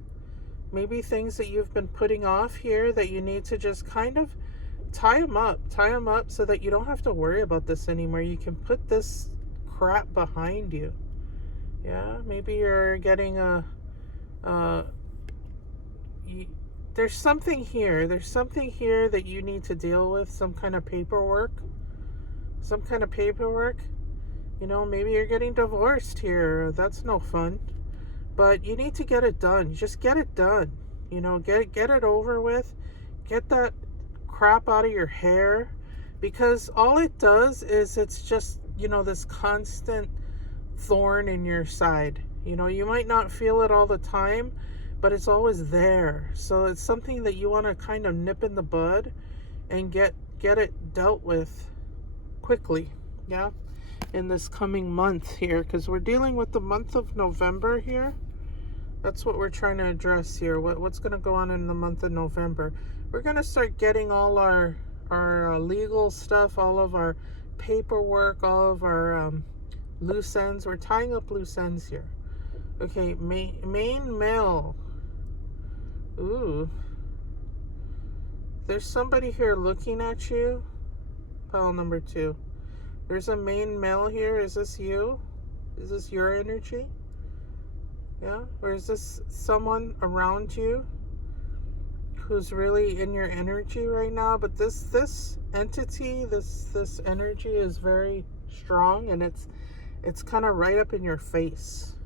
Maybe things that you've been putting off here that you need to just kind of tie them up so that you don't have to worry about this anymore. You can put this crap behind you. Yeah, maybe you're getting there's something here. There's something here that you need to deal with, some kind of paperwork. Maybe you're getting divorced here. That's no fun. But you need to get it done. Just get it done. Get it over with. Get that crap out of your hair, because all it does is it's just, this constant thorn in your side. You might not feel it all the time, but it's always there. So it's something that you want to kind of nip in the bud and get it dealt with quickly. Yeah, in this coming month here, because we're dealing with the month of November here. That's what we're trying to address here. What's going to go on in the month of November? We're going to start getting all our legal stuff, all of our paperwork, all of our loose ends. We're tying up loose ends here. Okay, main male. Ooh. There's somebody here looking at you. Pile number 2. There's a main male here. Is this you? Is this your energy? Yeah? Or is this someone around you who's really in your energy right now? But this entity, this energy is very strong, and it's kind of right up in your face.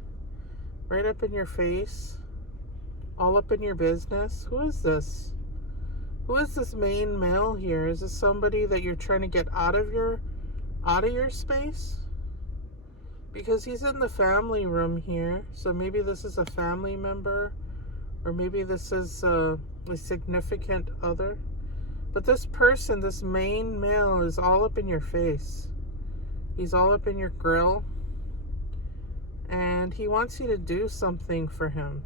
Right up in your face. All up in your business. Who is this? Who is this main male here? Is this somebody that you're trying to get out of your space? Because he's in the family room here. So maybe this is a family member, or maybe this is a significant other. But this person, this main male, is all up in your face. He's all up in your grill. And he wants you to do something for him.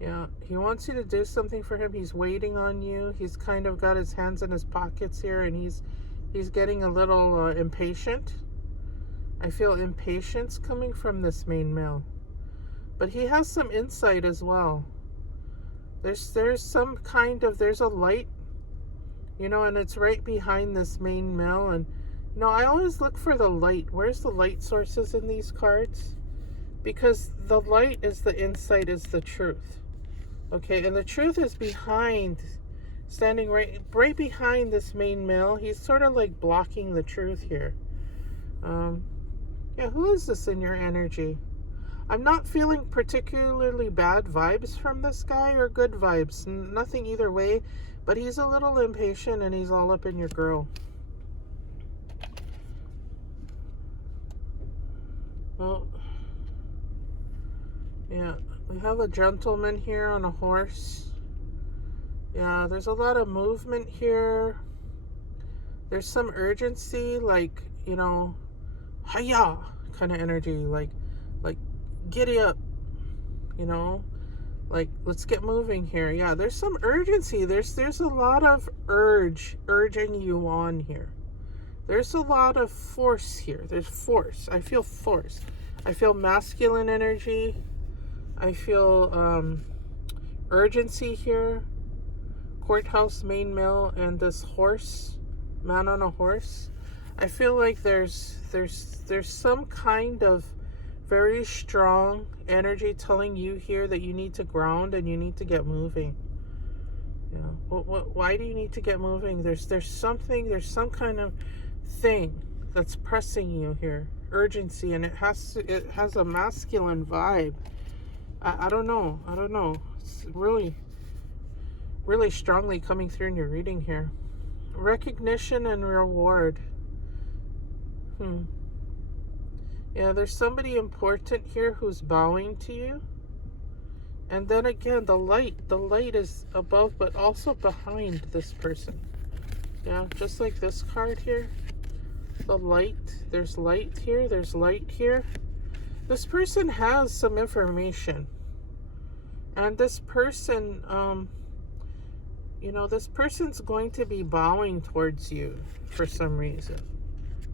Yeah, he wants you to do something for him. He's waiting on you. He's kind of got his hands in his pockets here, and he's getting a little impatient. I feel impatience coming from this main male. But he has some insight as well. There's some kind of, there's a light, and it's right behind this main male. And I always look for the light. Where's the light sources in these cards? Because the light is the insight, is the truth. Okay, and the truth is behind, standing right behind this main male. He's sort of like blocking the truth here. Yeah, who is this in your energy? I'm not feeling particularly bad vibes from this guy or good vibes. Nothing either way, but he's a little impatient and he's all up in your girl. Well, yeah, we have a gentleman here on a horse. Yeah, there's a lot of movement here. There's some urgency, like, hiya kind of energy, like giddy up, like let's get moving here. Yeah, there's some urgency. There's a lot of urging you on here. There's a lot of force here. There's force. I feel force. I feel masculine energy. I feel urgency here. Courthouse, main male, and this horse, man on a horse. I feel like there's some kind of very strong energy telling you here that you need to ground and you need to get moving. Yeah. Why do you need to get moving? There's some kind of thing that's pressing you here. Urgency, and it has a masculine vibe. I don't know. It's really strongly coming through in your reading here. Recognition and reward. Yeah, there's somebody important here who's bowing to you. And then again, the light is above but also behind this person. Yeah, just like this card here. The light, there's light here, there's light here. This person has some information. And this person, this person's going to be bowing towards you for some reason.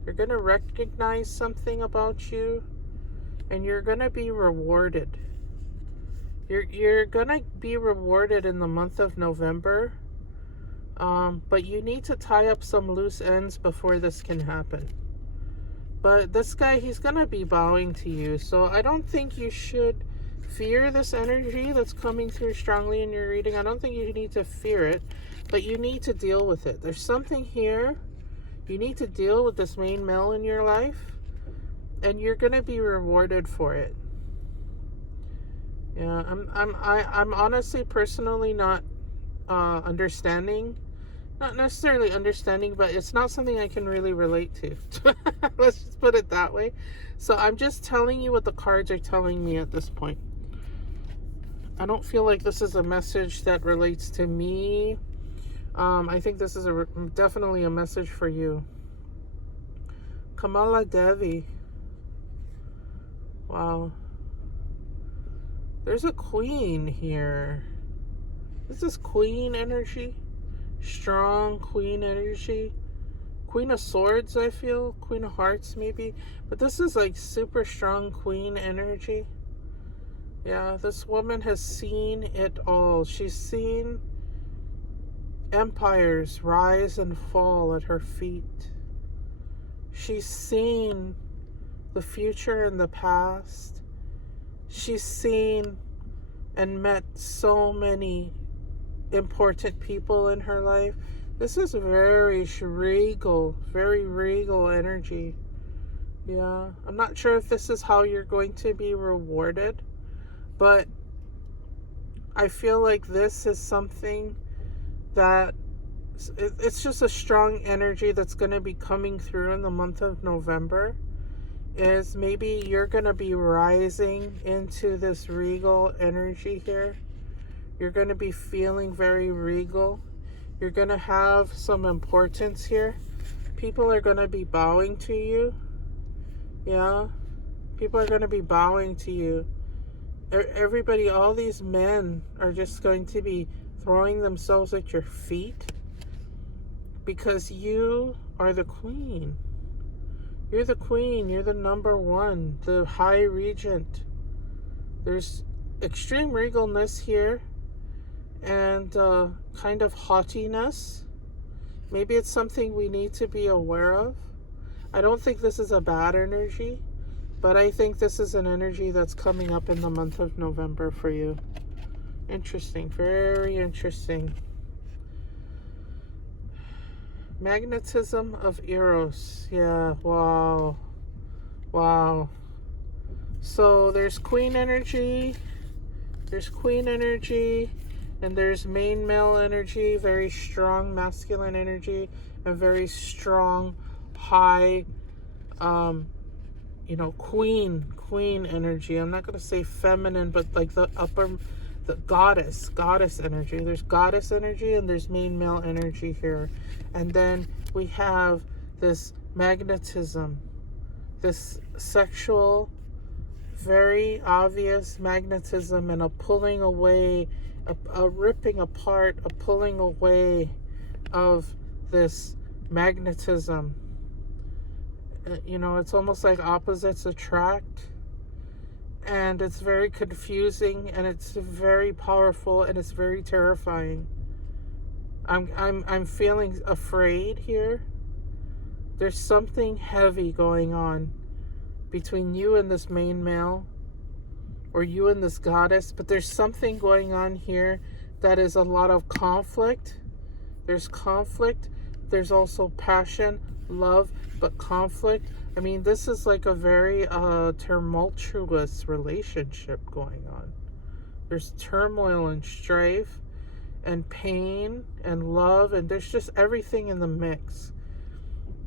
You're going to recognize something about you, and you're going to be rewarded. You're going to be rewarded in the month of November, but you need to tie up some loose ends before this can happen. But this guy, he's going to be bowing to you, so I don't think you should fear this energy that's coming through strongly in your reading. I don't think you need to fear it, but you need to deal with it. There's something here. You need to deal with this main male in your life, and you're going to be rewarded for it. Yeah, I'm honestly personally not understanding. Not necessarily understanding, but it's not something I can really relate to. Let's just put it that way. So I'm just telling you what the cards are telling me at this point. I don't feel like this is a message that relates to me. I think this is definitely a message for you. Kamala Devi. Wow. There's a queen here. This is queen energy. Strong queen energy. Queen of Swords, I feel. Queen of Hearts, maybe. But this is like super strong queen energy. Yeah, this woman has seen it all. She's seen empires rise and fall at her feet. She's seen the future and the past. She's seen and met so many important people in her life. This is very regal energy. Yeah, I'm not sure if this is how you're going to be rewarded, but I feel like this is something that it's just a strong energy that's going to be coming through in the month of November. Is maybe you're going to be rising into this regal energy here. You're going to be feeling very regal. You're going to have some importance here. People are going to be bowing to you. Yeah, people are going to be bowing to you. Everybody, all these men are just going to be throwing themselves at your feet because you are the queen. You're the queen. You're the number one, the high regent. There's extreme regalness here and kind of haughtiness. Maybe it's something we need to be aware of. I don't think this is a bad energy, but I think this is an energy that's coming up in the month of November for you. Interesting. Very interesting. Magnetism of Eros. Yeah, wow. Wow. So there's queen energy, and there's main male energy, very strong masculine energy, and very strong, high, queen energy. I'm not going to say feminine, but like the goddess energy. There's goddess energy and there's main male energy here. And then we have this magnetism, this sexual, very obvious magnetism, and a pulling away, a ripping apart, a pulling away of this magnetism. It's almost like opposites attract, and it's very confusing, and it's very powerful, and it's very terrifying. I'm feeling afraid here. There's something heavy going on between you and this main male, or you and this goddess, but there's something going on here that is a lot of conflict. There's conflict. There's also passion, love, but conflict. I mean, this is like a very tumultuous relationship going on. There's turmoil and strife and pain and love, and there's just everything in the mix.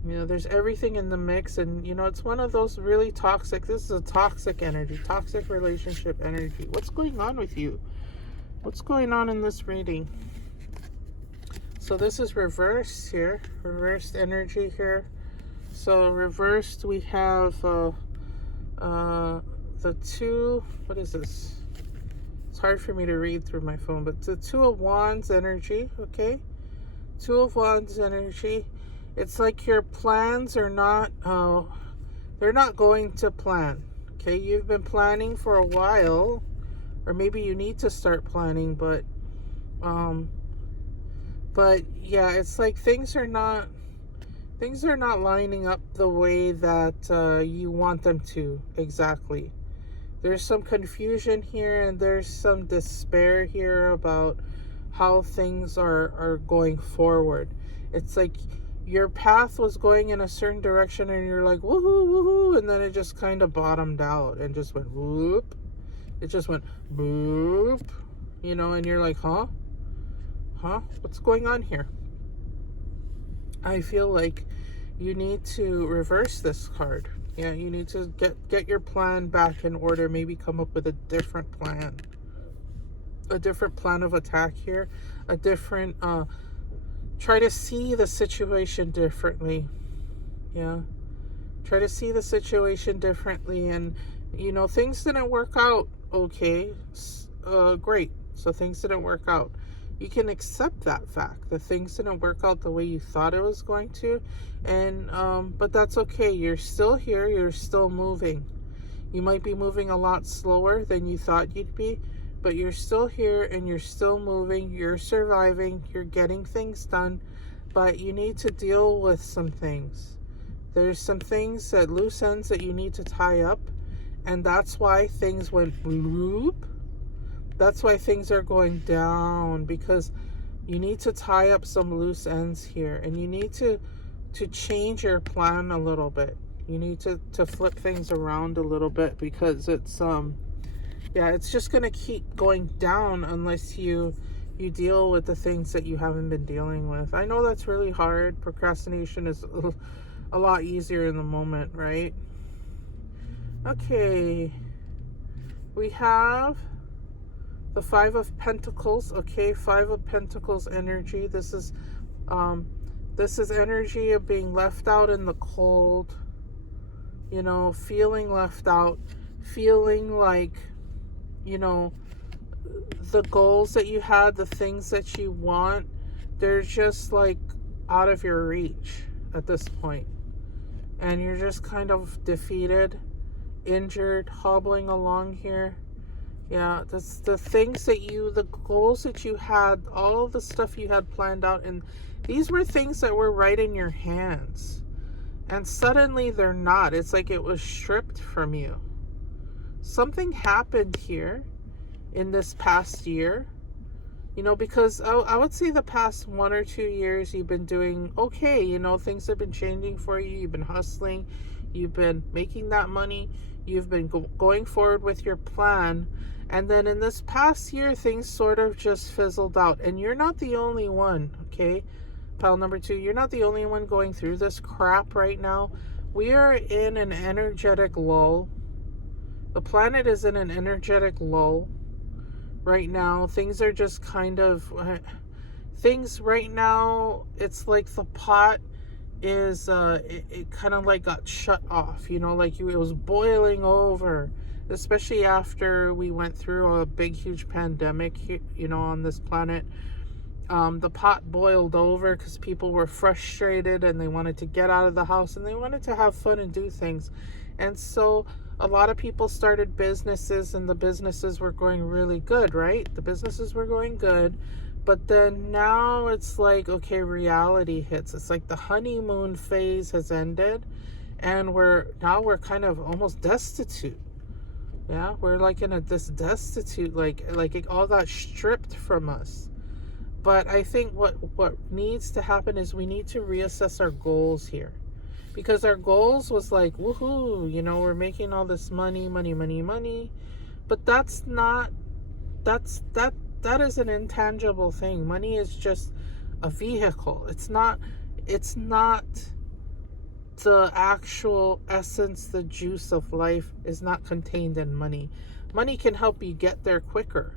There's everything in the mix, and it's one of those really toxic. This is a toxic energy, toxic relationship energy. What's going on with you? What's going on in this reading? So this is reversed here, reversed energy here. So reversed, we have the two, what is this? It's hard for me to read through my phone, but the Two of Wands energy, okay? Two of Wands energy. It's like your plans are not, they're not going to plan, okay? You've been planning for a while, or maybe you need to start planning, but yeah, it's like things are not lining up the way that you want them to, exactly. There's some confusion here, and there's some despair here about how things are going forward. It's like your path was going in a certain direction, and you're like, woohoo, woohoo, and then it just kind of bottomed out and just went whoop. It just went whoop, and you're like, huh? What's going on here? I feel like you need to reverse this card. Yeah, you need to get your plan back in order. Maybe come up with a different plan of attack here, a different try to see the situation differently. Yeah, try to see the situation differently. And things didn't work out. Okay, great. So things didn't work out. You can accept that fact that things didn't work out the way you thought it was going to, and but that's okay. You're still here. You're still moving. You might be moving a lot slower than you thought you'd be, but you're still here, and you're still moving. You're surviving. You're getting things done, but you need to deal with some things. There's some things, that loose ends, that you need to tie up, and that's why things went whoop. That's why things are going down, because you need to tie up some loose ends here, and you need to change your plan a little bit. You need to flip things around a little bit, because it's it's just going to keep going down unless you deal with the things that you haven't been dealing with. I know that's really hard. Procrastination is a lot easier in the moment, right? Okay. We have the Five of Pentacles. Okay, Five of Pentacles energy. This is energy of being left out in the cold. Feeling left out, feeling like, the goals that you had, the things that you want, they're just like out of your reach at this point. And you're just kind of defeated, injured, hobbling along here. Yeah, the things that the goals that you had, all of the stuff you had planned out, and these were things that were right in your hands. And suddenly they're not. It's like it was stripped from you. Something happened here in this past year Because I would say the past 1 or 2 years you've been doing okay. Things have been changing for you. You've been hustling. You've been making that money. You've been going forward with your plan. And then in this past year, things sort of just fizzled out. And you're not the only one, okay? Pile number 2, you're not the only one going through this crap right now. We are in an energetic lull. The planet is in an energetic lull right now. Things are just kind of things right now. It's like the pot is it kind of like got shut off, like it was boiling over, especially after we went through a big huge pandemic on this planet. The pot boiled over because people were frustrated and they wanted to get out of the house and they wanted to have fun and do things. And so a lot of people started businesses, and the businesses were going really good, right? The businesses were going good. But then now it's like, okay, reality hits. It's like the honeymoon phase has ended, and we're kind of almost destitute. Yeah, we're like in this destitute, like it all got stripped from us. But I think what needs to happen is we need to reassess our goals here. Because our goals was like, woohoo, we're making all this money. But that is an intangible thing. Money is just a vehicle. It's not the actual essence, the juice of life is not contained in money. Money can help you get there quicker.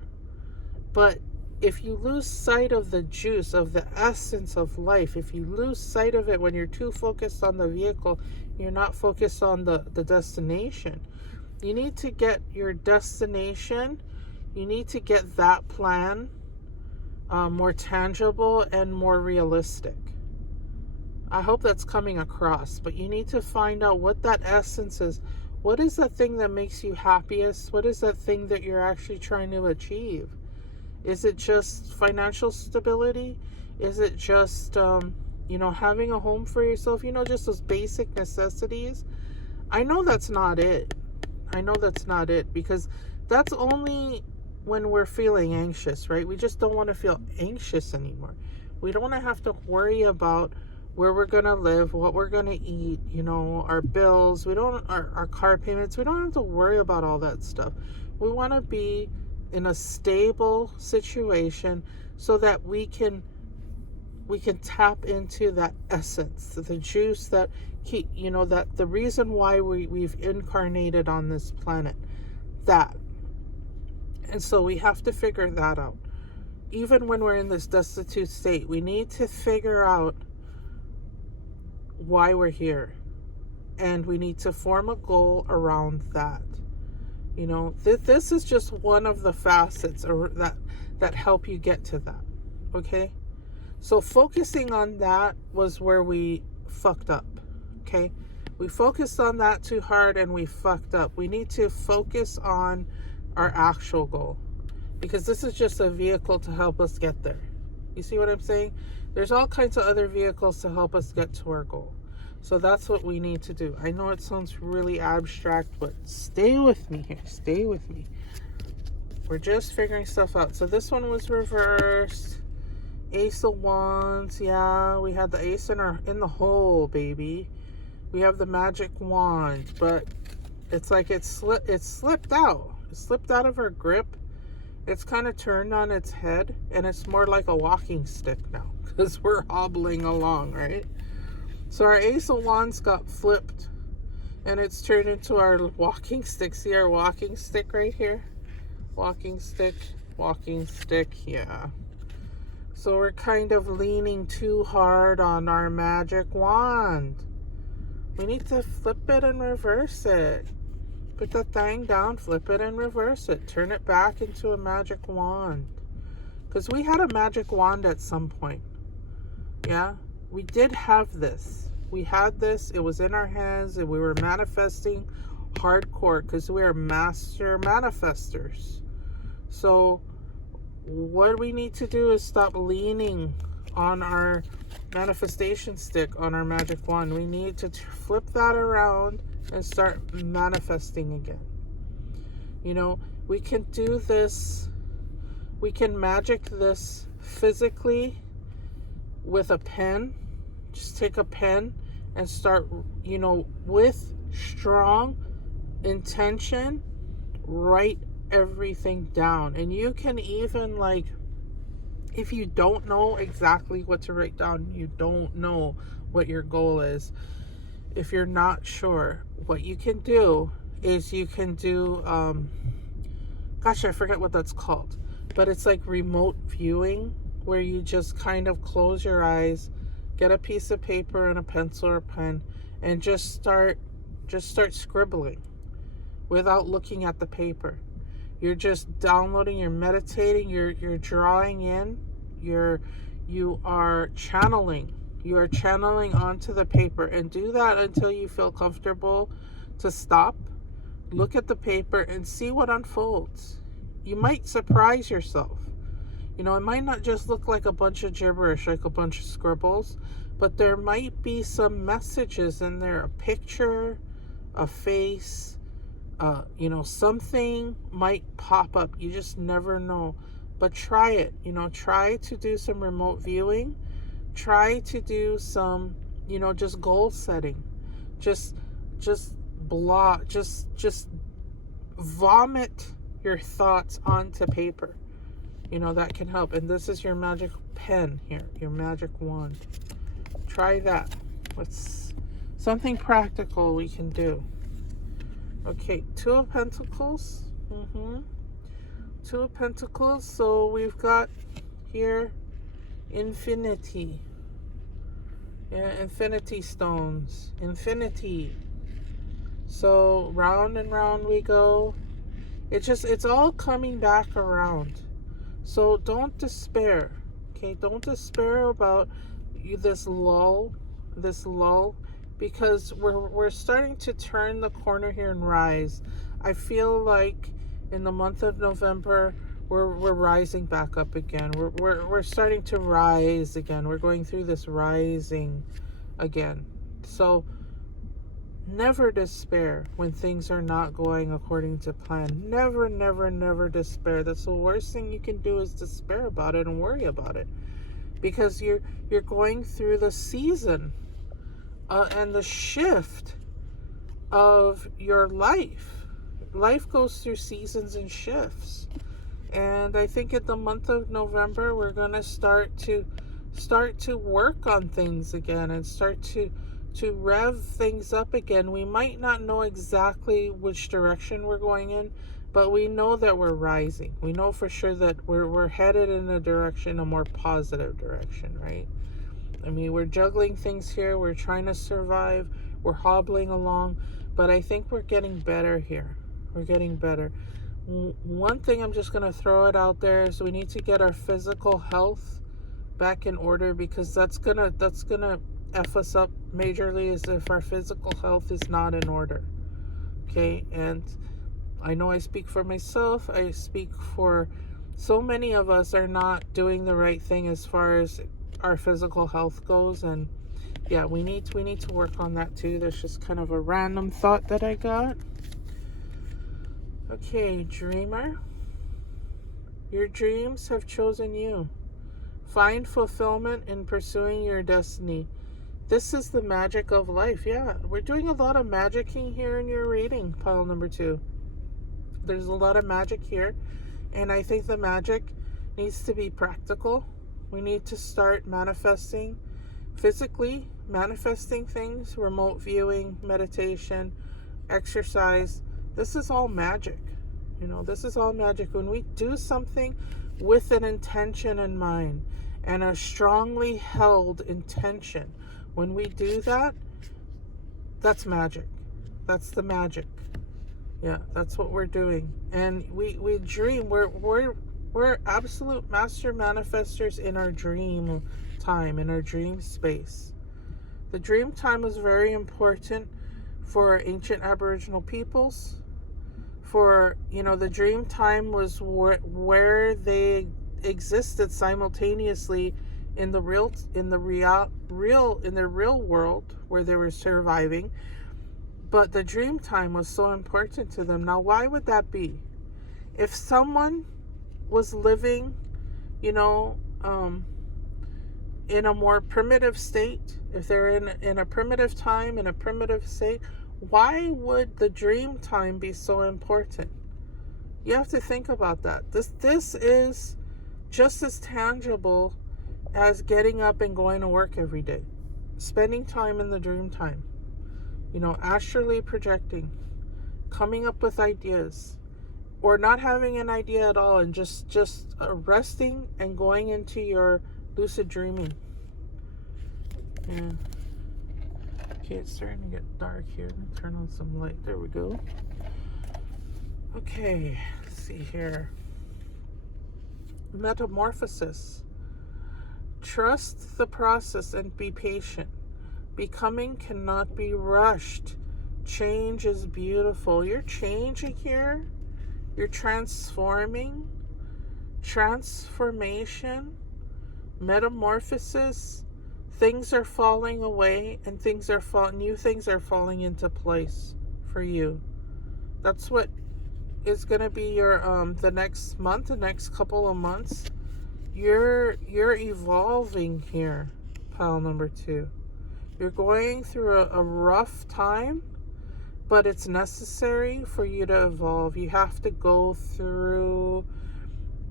But if you lose sight of the juice, of the essence of life, if you lose sight of it when you're too focused on the vehicle, you're not focused on the destination. You need to get your destination, you need to get that plan more tangible and more realistic. I hope that's coming across, but you need to find out what that essence is. What is that thing that makes you happiest? What is that thing that you're actually trying to achieve? Is it just financial stability? Is it just, having a home for yourself? Just those basic necessities? I know that's not it. Because that's only when we're feeling anxious, right? We just don't want to feel anxious anymore. We don't want to have to worry about where we're going to live, what we're going to eat, our bills. Our car payments. We don't have to worry about all that stuff. We want to be in a stable situation so that we can tap into that essence, the juice that that the reason why we've incarnated on this planet. And so we have to figure that out. Even when we're in this destitute state, we need to figure out why we're here, and we need to form a goal around that. This is just one of the facets that help you get to that. Okay? So focusing on that was where we fucked up. Okay? We focused on that too hard and we fucked up. We need to focus on our actual goal, because this is just a vehicle to help us get there. You see what I'm saying? There's all kinds of other vehicles to help us get to our goal. So that's what we need to do. I know it sounds really abstract, but stay with me here. Stay with me. We're just figuring stuff out. So this one was reversed. Ace of Wands. Yeah, we had the ace in the hole, baby. We have the magic wand, but it's like it slipped out. It slipped out of her grip. It's kind of turned on its head, and it's more like a walking stick now because we're hobbling along, right? So our ace of wands got flipped and it's turned into our walking stick. See our walking stick right here? Walking stick, yeah. So we're kind of leaning too hard on our magic wand. We need to flip it and reverse it. Put that thing down, flip it and reverse it. Turn it back into a magic wand. Because we had a magic wand at some point. Yeah? We did have this. We had this. It was in our hands, and we were manifesting hardcore because we are master manifestors. So what we need to do is stop leaning on our manifestation stick, on our magic wand. We need to flip that around and start manifesting again. We can do this We can magic this physically with a pen. Just take a pen and start, with strong intention, write everything down. And you can even, like, if you don't know exactly what to write down, you don't know what your goal is, if you're not sure, what you can do is you can do, gosh, I forget what that's called, but it's like remote viewing, where you just kind of close your eyes, get a piece of paper and a pencil or pen, and just start scribbling without looking at the paper. You're just downloading, you're meditating, you're drawing in, you are channeling. You are channeling onto the paper, and do that until you feel comfortable to stop. Look at the paper and see what unfolds. You might surprise yourself. It might not just look like a bunch of gibberish, like a bunch of scribbles, but there might be some messages in there, a picture, a face, something might pop up. You just never know. But try it. Try to do some remote viewing. Try to do some, just goal setting. Just vomit your thoughts onto paper. That can help. And this is your magic pen here, your magic wand. Try that. What's something practical we can do? Okay, Two of Pentacles. Two of Pentacles. So we've got here infinity. Yeah, infinity stones. Infinity. So round and round we go. It's all coming back around. So don't despair. Okay, don't despair about this lull, because we're starting to turn the corner here and rise. I feel like in the month of November we're rising back up again. We're starting to rise again. We're going through this rising again. So never despair when things are not going according to plan. Never, never, never despair. That's the worst thing you can do, is despair about it and worry about it, because you're going through the season and the shift of your life. Life goes through seasons and shifts. And I think in the month of November, we're going to start to work on things again, and start to rev things up again. We might not know exactly which direction we're going in, but we know that we're rising. We know for sure that we're headed in a more positive direction, right? I mean, we're juggling things here. We're trying to survive. We're hobbling along, but I think we're getting better here. We're getting better. One thing I'm just going to throw it out there is we need to get our physical health back in order, because that's gonna F us up majorly, is if our physical health is not in order. Okay, and I know I speak for myself. I speak for so many of us are not doing the right thing as far as our physical health goes, and yeah, we need to work on that too. That's just kind of a random thought that I got. Okay, dreamer. Your dreams have chosen you. Find fulfillment in pursuing your destiny. This is the magic of life. Yeah, we're doing a lot of magicking here in your reading, pile number 2. There's a lot of magic here, and I think the magic needs to be practical. We need to start manifesting physically, manifesting things, remote viewing, meditation, exercise. This is all magic. This is all magic. When we do something with an intention in mind, and a strongly held intention, when we do that, that's magic. That's the magic. Yeah, that's what we're doing. And we dream. We're absolute master manifestors in our dream time, in our dream space. The dream time is very important for ancient Aboriginal peoples. For, the dream time was where they existed simultaneously in the real world, where they were surviving. But the dream time was so important to them. Now, why would that be? If someone was living, you know, in a more primitive state, if they're in a primitive time, in a primitive state, why would the dream time be so important? You have to think about that. This is just as tangible as getting up and going to work every day. Spending time in the dream time. You know, astrally projecting, coming up with ideas, or not having an idea at all and just resting and going into your lucid dreaming. Yeah. Okay, it's starting to get dark here. Let me turn on some light. There we go. Okay, let's see here. Metamorphosis. Trust the process and be patient. Becoming cannot be rushed. Change is beautiful. You're changing here. You're transforming. Transformation. Metamorphosis. Things are falling away and new things are falling into place for you. That's what is going to be your the next month, the next couple of months. You're evolving here, pile number 2. You're going through a rough time, but it's necessary for you to evolve. You have to go through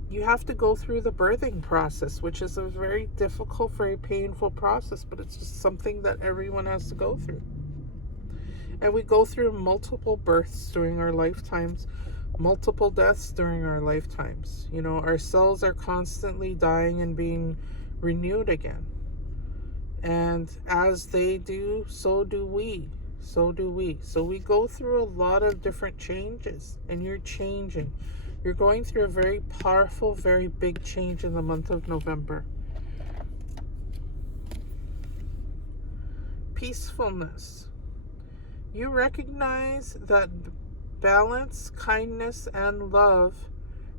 the birthing process, which is a very difficult, very painful process, but it's just something that everyone has to go through. And we go through multiple births during our lifetimes, multiple deaths during our lifetimes. You know, our cells are constantly dying and being renewed again. And as they do, so do we. So we go through a lot of different changes, and you're changing. You're going through a very powerful, very big change in the month of November. Peacefulness. You recognize that balance, kindness, and love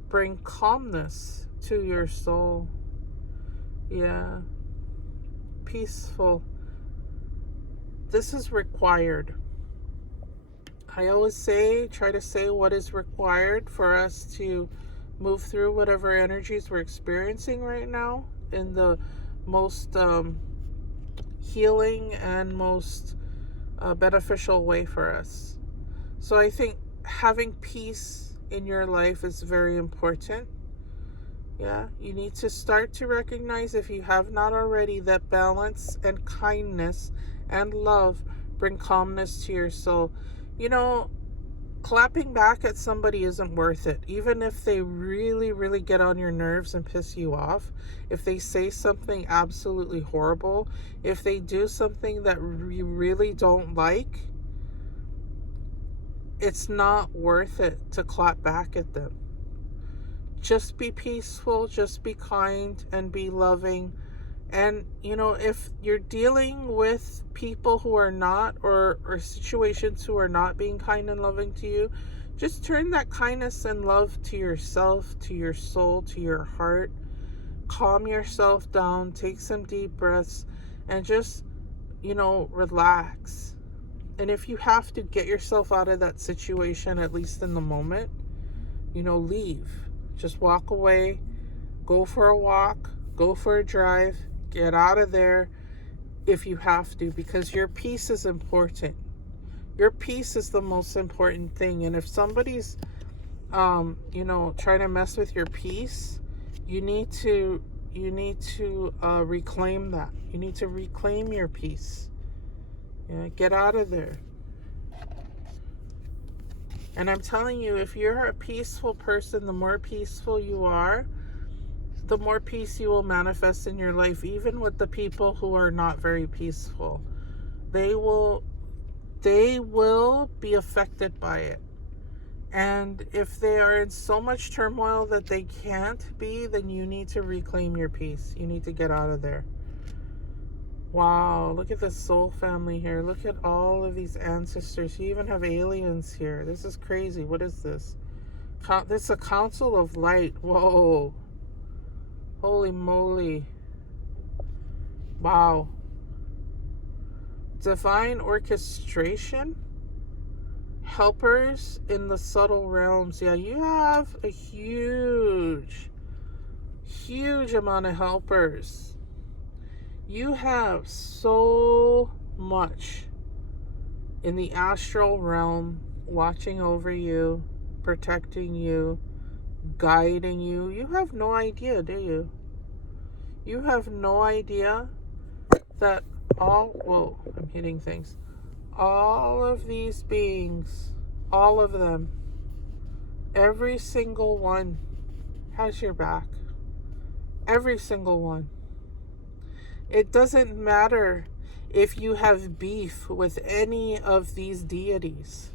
bring calmness to your soul. Yeah. Peaceful. This is required. I always try to say what is required for us to move through whatever energies we're experiencing right now in the most healing and most beneficial way for us. So I think having peace in your life is very important. Yeah, you need to start to recognize, if you have not already, that balance and kindness and love bring calmness to your soul. You know, clapping back at somebody isn't worth it. Even if they really, really get on your nerves and piss you off, if they say something absolutely horrible, if they do something that you really don't like, it's not worth it to clap back at them. Just be peaceful, just be kind, and be loving. And, you know, if you're dealing with people who are not, or situations who are not being kind and loving to you, just turn that kindness and love to yourself, to your soul, to your heart. Calm yourself down, take some deep breaths, and just, you know, relax. And if you have to get yourself out of that situation, at least in the moment, you know, leave. Just walk away, go for a walk, go for a drive, get out of there if you have to, because your peace is important. Your peace is the most important thing. And if somebody's, you know, trying to mess with your peace, you need to reclaim that. You need to reclaim your peace. Yeah, get out of there. And I'm telling you, if you're a peaceful person, the more peaceful you are, the more peace you will manifest in your life, even with the people who are not very peaceful. They will be affected by it. And if they are in so much turmoil that they can't be, then you need to reclaim your peace. You need to get out of there. Wow, look at the soul family here. Look at all of these ancestors. You even have aliens here. This is crazy. What is this? This is a council of light. Whoa. Holy moly. Wow. Divine orchestration. helpers in the subtle realms. Yeah, you have a huge amount of helpers. You have so much in the astral realm watching over you, protecting you, guiding you. You have no idea, do you? You have no idea that whoa, I'm hitting things. All of these beings, all of them, every single one has your back. Every single one. It doesn't matter if you have beef with any of these deities.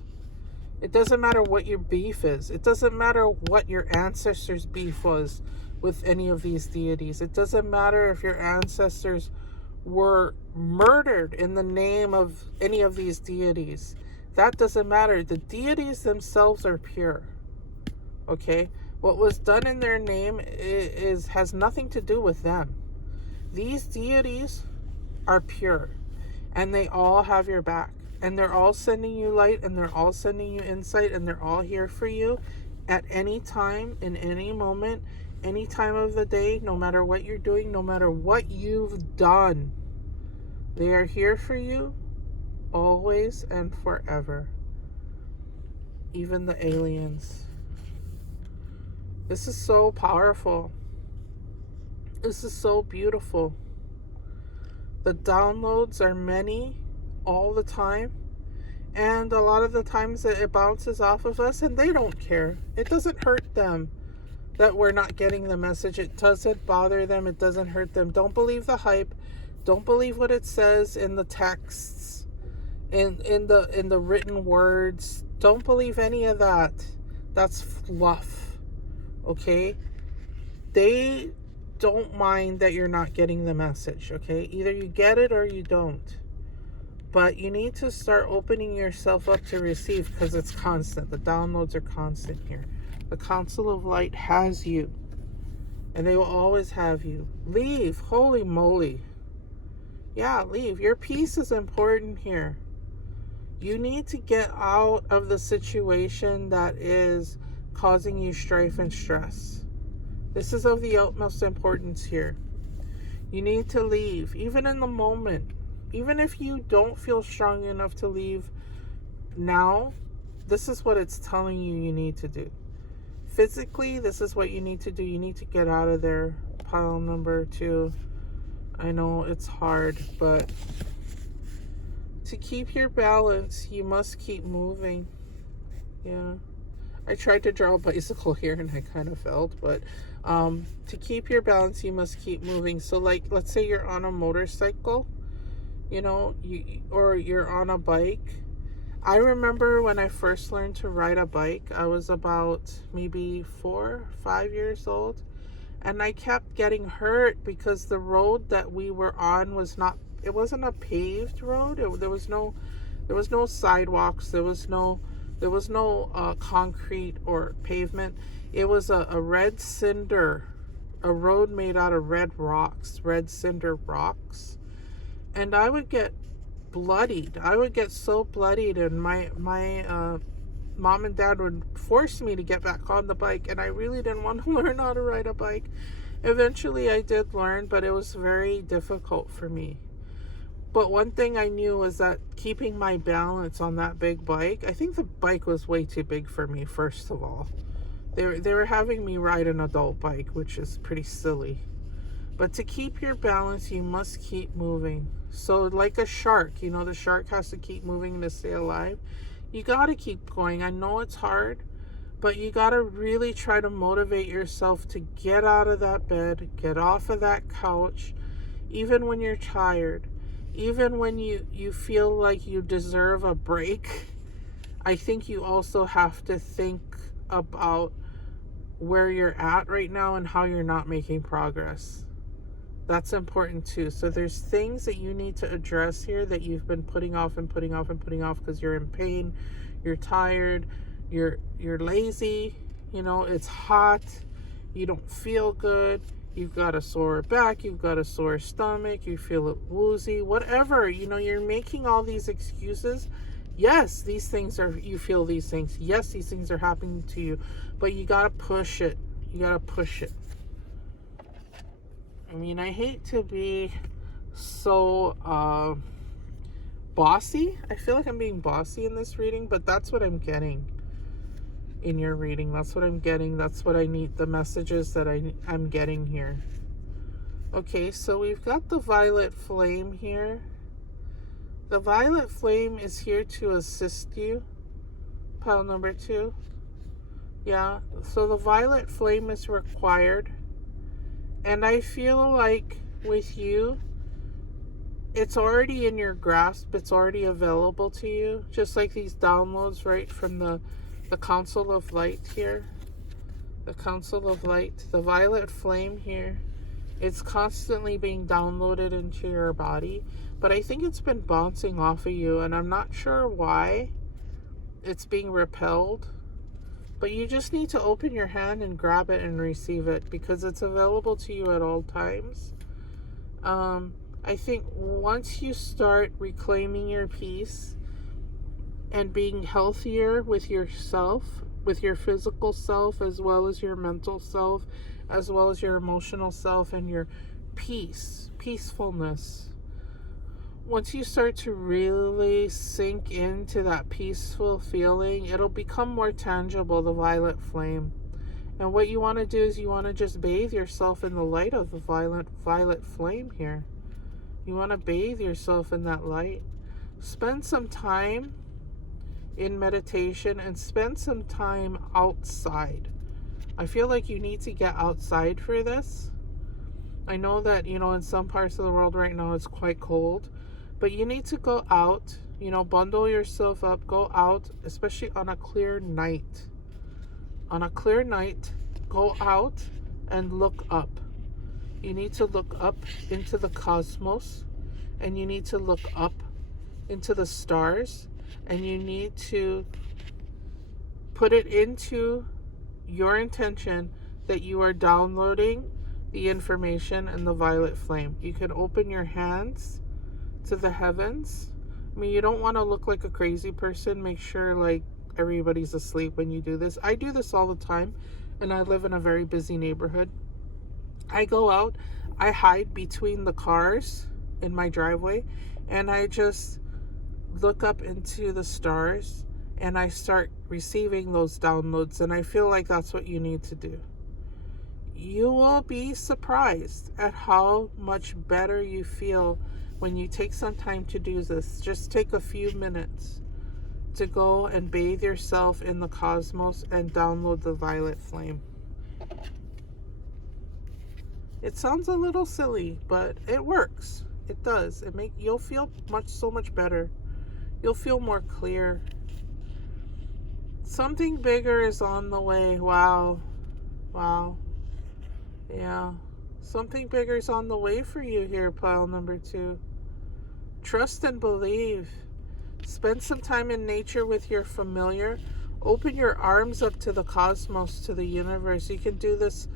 It doesn't matter what your beef is. It doesn't matter what your ancestors' beef was with any of these deities. It doesn't matter if your ancestors were murdered in the name of any of these deities. That doesn't matter. The deities themselves are pure. Okay? What was done in their name has nothing to do with them. These deities are pure, and they all have your back, and they're all sending you light, and they're all sending you insight, and they're all here for you at any time, in any moment, any time of the day, no matter what you're doing, no matter what you've done. They are here for you always and forever. Even the aliens. This is so powerful. This is so beautiful. The downloads are many all the time, and a lot of the times it bounces off of us, and they don't care. It doesn't hurt them that we're not getting the message. It doesn't bother them. It doesn't hurt them. Don't believe the hype. Don't believe what it says in the texts, in the written words. Don't believe any of that. That's fluff. Okay? They don't mind that you're not getting the message, okay? Either you get it or you don't. But you need to start opening yourself up to receive, because it's constant. The downloads are constant here. The Council of Light has you, and they will always have you. Leave. Holy moly. Yeah, leave. Your peace is important here. You need to get out of the situation that is causing you strife and stress. This is of the utmost importance here. You need to leave, even in the moment. Even if you don't feel strong enough to leave now, this is what it's telling you need to do. Physically, this is what you need to do. You need to get out of there. Pile number 2. I know it's hard, but to keep your balance, you must keep moving. Yeah. I tried to draw a bicycle here and I kind of failed, but to keep your balance, you must keep moving. So like, let's say you're on a motorcycle, or you're on a bike. I remember when I first learned to ride a bike, I was about maybe 4, 5 years old, and I kept getting hurt because the road that we were on it wasn't a paved road. There was no sidewalks. There was no concrete or pavement. It was a red cinder, a road made out of red cinder rocks. And I would get bloodied. I would get so bloodied, and my mom and dad would force me to get back on the bike, and I really didn't want to learn how to ride a bike. Eventually I did learn, but it was very difficult for me. But one thing I knew was that keeping my balance on that big bike, I think the bike was way too big for me, first of all. They were having me ride an adult bike, which is pretty silly. But to keep your balance, you must keep moving. So like a shark, the shark has to keep moving to stay alive. You got to keep going. I know it's hard, but you got to really try to motivate yourself to get out of that bed, get off of that couch, even when you're tired. Even when you feel like you deserve a break, I think you also have to think about where you're at right now and how you're not making progress. That's important too. So there's things that you need to address here that you've been putting off because you're in pain, you're tired, you're lazy, it's hot, you don't feel good. You've got a sore back, you've got a sore stomach, you feel woozy, whatever. You're making all these excuses Yes, these things are, you feel these things. Yes, these things are happening to you, but you gotta push it. You gotta push it. I mean, I hate to be so bossy. I feel like I'm being bossy in this reading, but that's what I'm getting in your reading. That's what I'm getting. That's what I need, the messages that I'm getting here. Okay, so we've got the violet flame here. The violet flame is here to assist you, pile number 2. Yeah, so the violet flame is required. And I feel like with you, it's already in your grasp. It's already available to you. Just like these downloads, right, from the Council of Light here. The Council of Light. The violet flame here. It's constantly being downloaded into your body. But I think it's been bouncing off of you. And I'm not sure why it's being repelled. But you just need to open your hand and grab it and receive it, because it's available to you at all times. I think once you start reclaiming your peace and being healthier with yourself, with your physical self, as well as your mental self, as well as your emotional self, and your peacefulness, once you start to really sink into that peaceful feeling, it'll become more tangible, the violet flame. And what you want to do is you want to just bathe yourself in the light of the violet flame here. You want to bathe yourself in that light. Spend some time in meditation and spend some time outside. I feel like you need to get outside for this. I know that, in some parts of the world right now it's quite cold. But you need to go out, bundle yourself up, go out, especially on a clear night. On a clear night, go out and look up. You need to look up into the cosmos, and you need to look up into the stars, and you need to put it into your intention that you are downloading the information in the violet flame. You can open your hands to the heavens. I mean, you don't want to look like a crazy person. Make sure like everybody's asleep when you do this. I do this all the time, and I live in a very busy neighborhood. I go out, I hide between the cars in my driveway, and I just look up into the stars, and I start receiving those downloads. And I feel like that's what you need to do. You will be surprised at how much better you feel when you take some time to do this. Just take a few minutes to go and bathe yourself in the cosmos and download the violet flame. It sounds a little silly, but it works. It does. You'll feel so much better. You'll feel more clear. Something bigger is on the way. Wow. Yeah. Something bigger is on the way for you here, pile number 2. Trust and believe. Spend some time in nature with your familiar. Open your arms up to the cosmos, to the universe. You can do this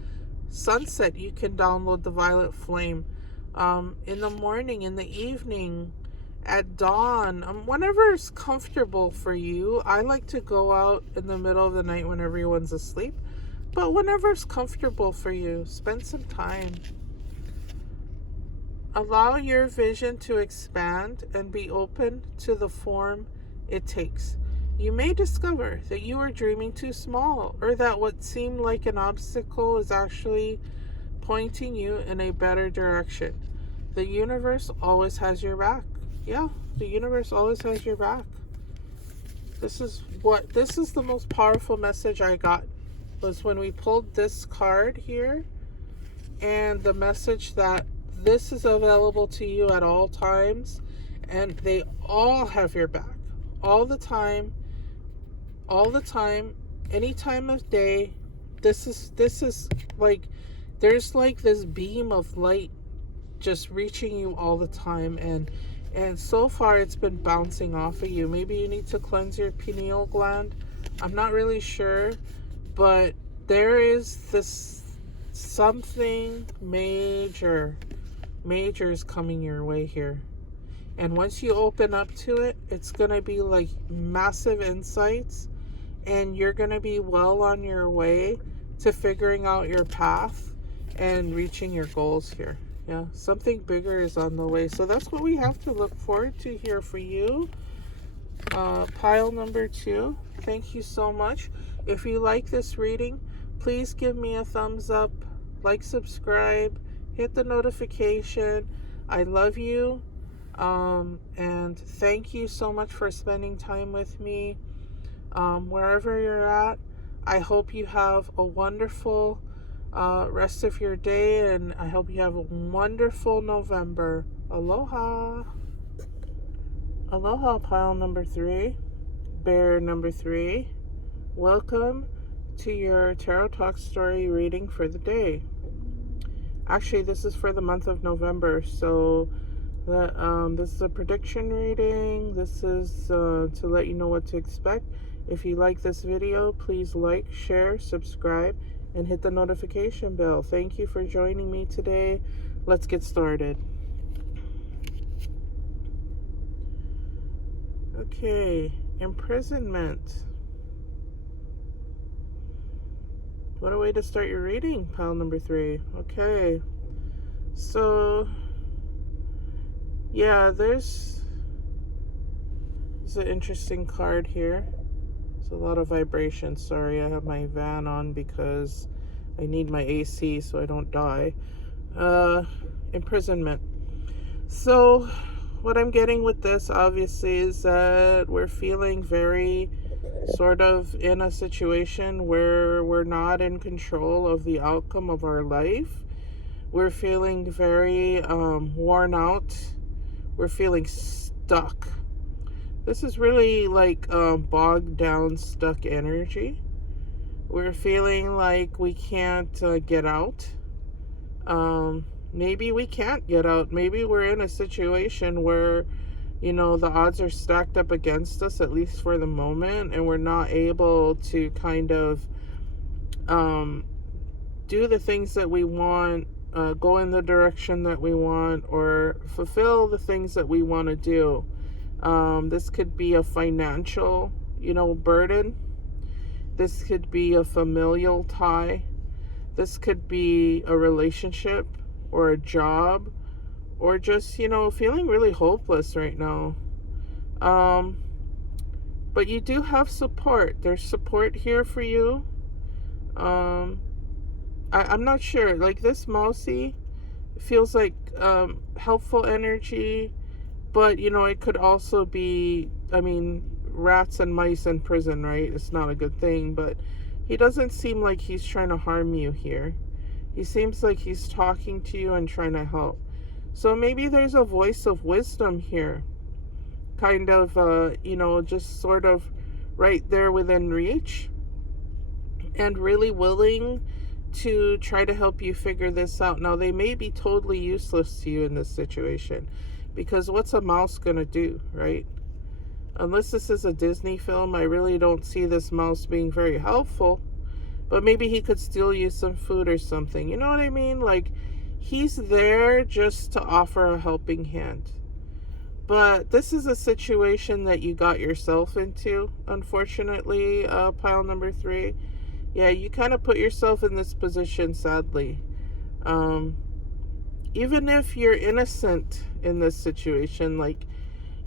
sunset. You can download the violet flame. In the morning, in the evening, at dawn, whenever it's comfortable for you. I like to go out in the middle of the night when everyone's asleep. But whenever it's comfortable for you, spend some time. Allow your vision to expand and be open to the form it takes. You may discover that you are dreaming too small, or that what seemed like an obstacle is actually pointing you in a better direction. The universe always has your back. Yeah, the universe always has your back. This is the most powerful message I got, was when we pulled this card here, and the message that this is available to you at all times, and they all have your back. All the time, any time of day. This is like, there's like this beam of light just reaching you all the time, and so far it's been bouncing off of you. Maybe you need to cleanse your pineal gland. I'm not really sure, but there is this something major is coming your way here. And once you open up to it, it's going to be like massive insights, and you're going to be well on your way to figuring out your path and reaching your goals here. Yeah, something bigger is on the way. So that's what we have to look forward to here for you. Pile number 2. Thank you so much. If you like this reading, please give me a thumbs up, like, subscribe, hit the notification. I love you. And thank you so much for spending time with me. Wherever you're at, I hope you have a wonderful rest of your day, and I hope you have a wonderful November. Aloha. Aloha, pile number 3, bear number 3. Welcome to your Tarot Talk story reading for the day. Actually, this is for the month of November, so this is a prediction reading. This is to let you know what to expect. If you like this video, please like, share, subscribe, and hit the notification bell. Thank you for joining me today. Let's get started. Okay, imprisonment. What a way to start your reading, pile number 3. Okay, so yeah, there's an interesting card here. There's a lot of vibration. Sorry, I have my van on because I need my AC so I don't die. Imprisonment. So what I'm getting with this, obviously, is that we're feeling very sort of in a situation where we're not in control of the outcome of our life. We're feeling very worn out. We're feeling stuck. This is really like bogged down, stuck energy. We're feeling like we can't get out. Maybe we can't get out. Maybe we're in a situation where, you know, the odds are stacked up against us, at least for the moment, and we're not able to kind of do the things that we want, go in the direction that we want, or fulfill the things that we want to do. This could be a financial, burden. This could be a familial tie. This could be a relationship or a job, or just, feeling really hopeless right now. But you do have support. There's support here for you. I'm not sure. Like, this mousy feels like helpful energy, but, it could also be, rats and mice in prison, right? It's not a good thing, but he doesn't seem like he's trying to harm you here. He seems like he's talking to you and trying to help. So maybe there's a voice of wisdom here, kind of, just sort of right there within reach, and really willing to try to help you figure this out. Now, they may be totally useless to you in this situation, because what's a mouse gonna do, right? Unless this is a Disney film, I really don't see this mouse being very helpful. But maybe he could steal you some food or something. You know what I mean? Like, he's there just to offer a helping hand. But this is a situation that you got yourself into, unfortunately, pile number 3. Yeah, you kind of put yourself in this position, sadly. Even if you're innocent in this situation, like,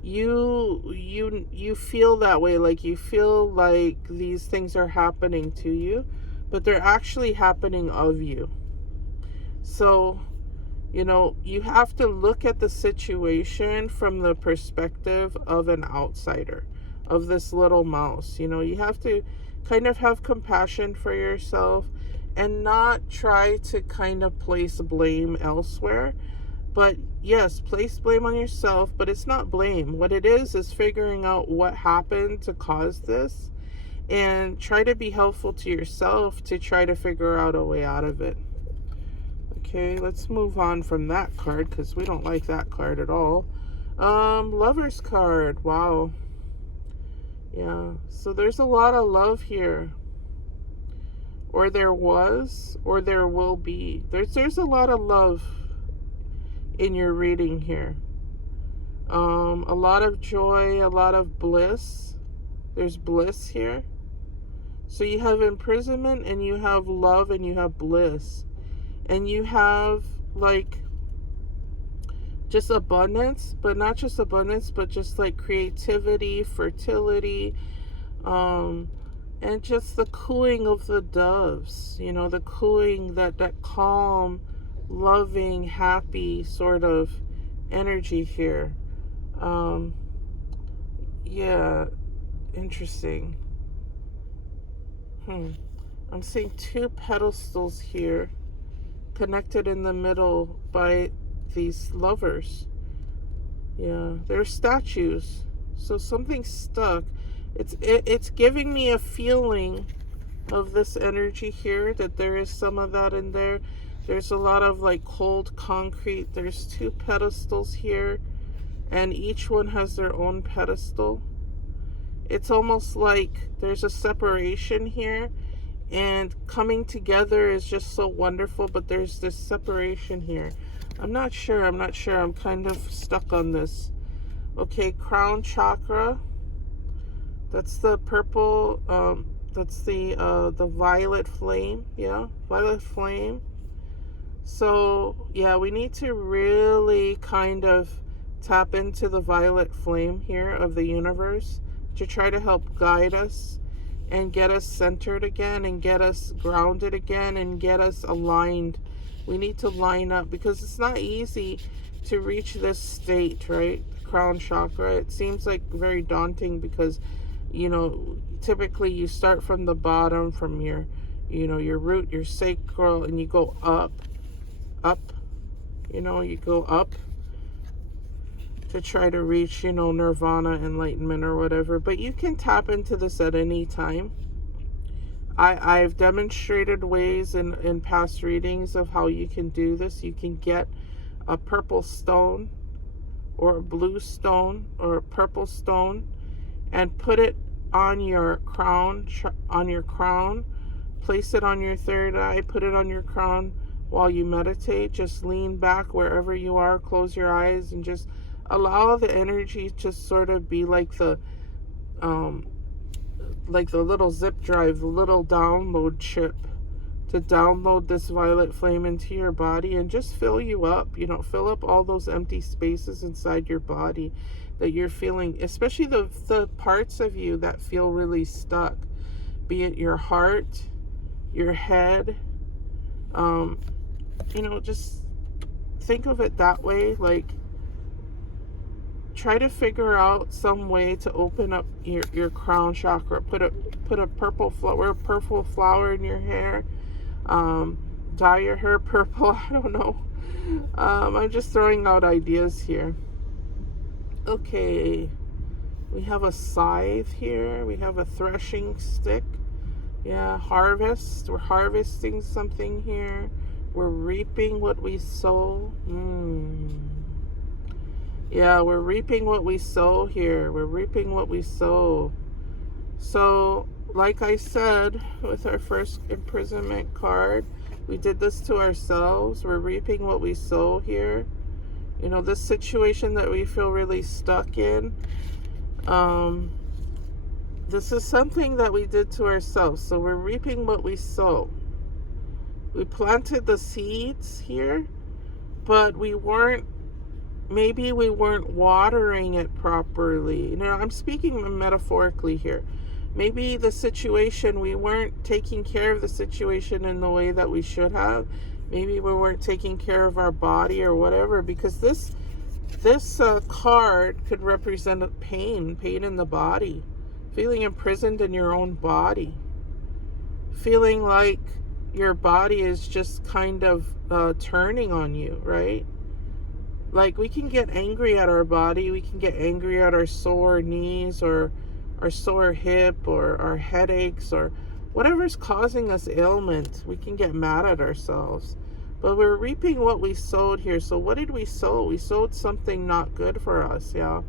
you feel that way. Like, you feel like these things are happening to you, but they're actually happening of you. So, you have to look at the situation from the perspective of an outsider, of this little mouse. You have to kind of have compassion for yourself and not try to kind of place blame elsewhere. But yes, place blame on yourself, but it's not blame. What it is figuring out what happened to cause this, and try to be helpful to yourself to try to figure out a way out of it. Okay, let's move on from that card, because we don't like that card at all. Lover's card. Wow. Yeah, so there's a lot of love here. Or there was, or there will be. There's a lot of love in your reading here. A lot of joy, a lot of bliss. There's bliss here. So you have imprisonment, and you have love, and you have bliss. And you have, like, just abundance, but not just abundance, but just like creativity, fertility, and just the cooing of the doves, the cooing, that calm, loving, happy sort of energy here. Yeah, interesting. I'm seeing two pedestals here connected in the middle by these lovers. Yeah, they're statues. So something's stuck. It's giving me a feeling of this energy here, that there is some of that in there. There's a lot of like cold concrete. There's two pedestals here, and each one has their own pedestal. It's almost like there's a separation here, and coming together is just so wonderful, but there's this separation here. I'm not sure. I'm kind of stuck on this. Okay, crown chakra. That's the purple, that's the violet flame. Yeah, violet flame. So, yeah, we need to really kind of tap into the violet flame here of the universe to try to help guide us and get us centered again, and get us grounded again, and get us aligned. We need to line up, because it's not easy to reach this state, right? Crown chakra. It seems like very daunting, because, typically you start from the bottom, from your root, your sacral, and you go up, you go up to try to reach, nirvana, enlightenment, or whatever. But you can tap into this at any time. I've demonstrated ways in past readings of how you can do this. You can get a purple stone, or a blue stone, or a purple stone, and put it on your crown, place it on your third eye, put it on your crown while you meditate. Just lean back wherever you are, close your eyes, and just allow the energy to sort of be like the little zip drive, the little download chip, to download this violet flame into your body and just fill you up, fill up all those empty spaces inside your body that you're feeling, especially the parts of you that feel really stuck, be it your heart, your head, just think of it that way. Like, try to figure out some way to open up your crown chakra. Put a purple flower in your hair. Dye your hair purple. I don't know. I'm just throwing out ideas here. Okay, we have a scythe here. We have a threshing stick. Yeah, harvest. We're harvesting something here. We're reaping what we sow. Yeah, we're reaping what we sow here. We're reaping what we sow. So, like I said, with our first imprisonment card, we did this to ourselves. We're reaping what we sow here. This situation that we feel really stuck in, this is something that we did to ourselves. So we're reaping what we sow. We planted the seeds here, but maybe we weren't watering it properly. I'm speaking metaphorically here. Maybe the situation, we weren't taking care of the situation in the way that we should have. Maybe we weren't taking care of our body or whatever, because this card could represent pain in the body, feeling imprisoned in your own body, feeling like your body is just kind of turning on you, right? Like, we can get angry at our body. We can get angry at our sore knees, or our sore hip, or our headaches, or whatever's causing us ailment. We can get mad at ourselves. But we're reaping what we sowed here. So what did we sow? We sowed something not good for us, yeah?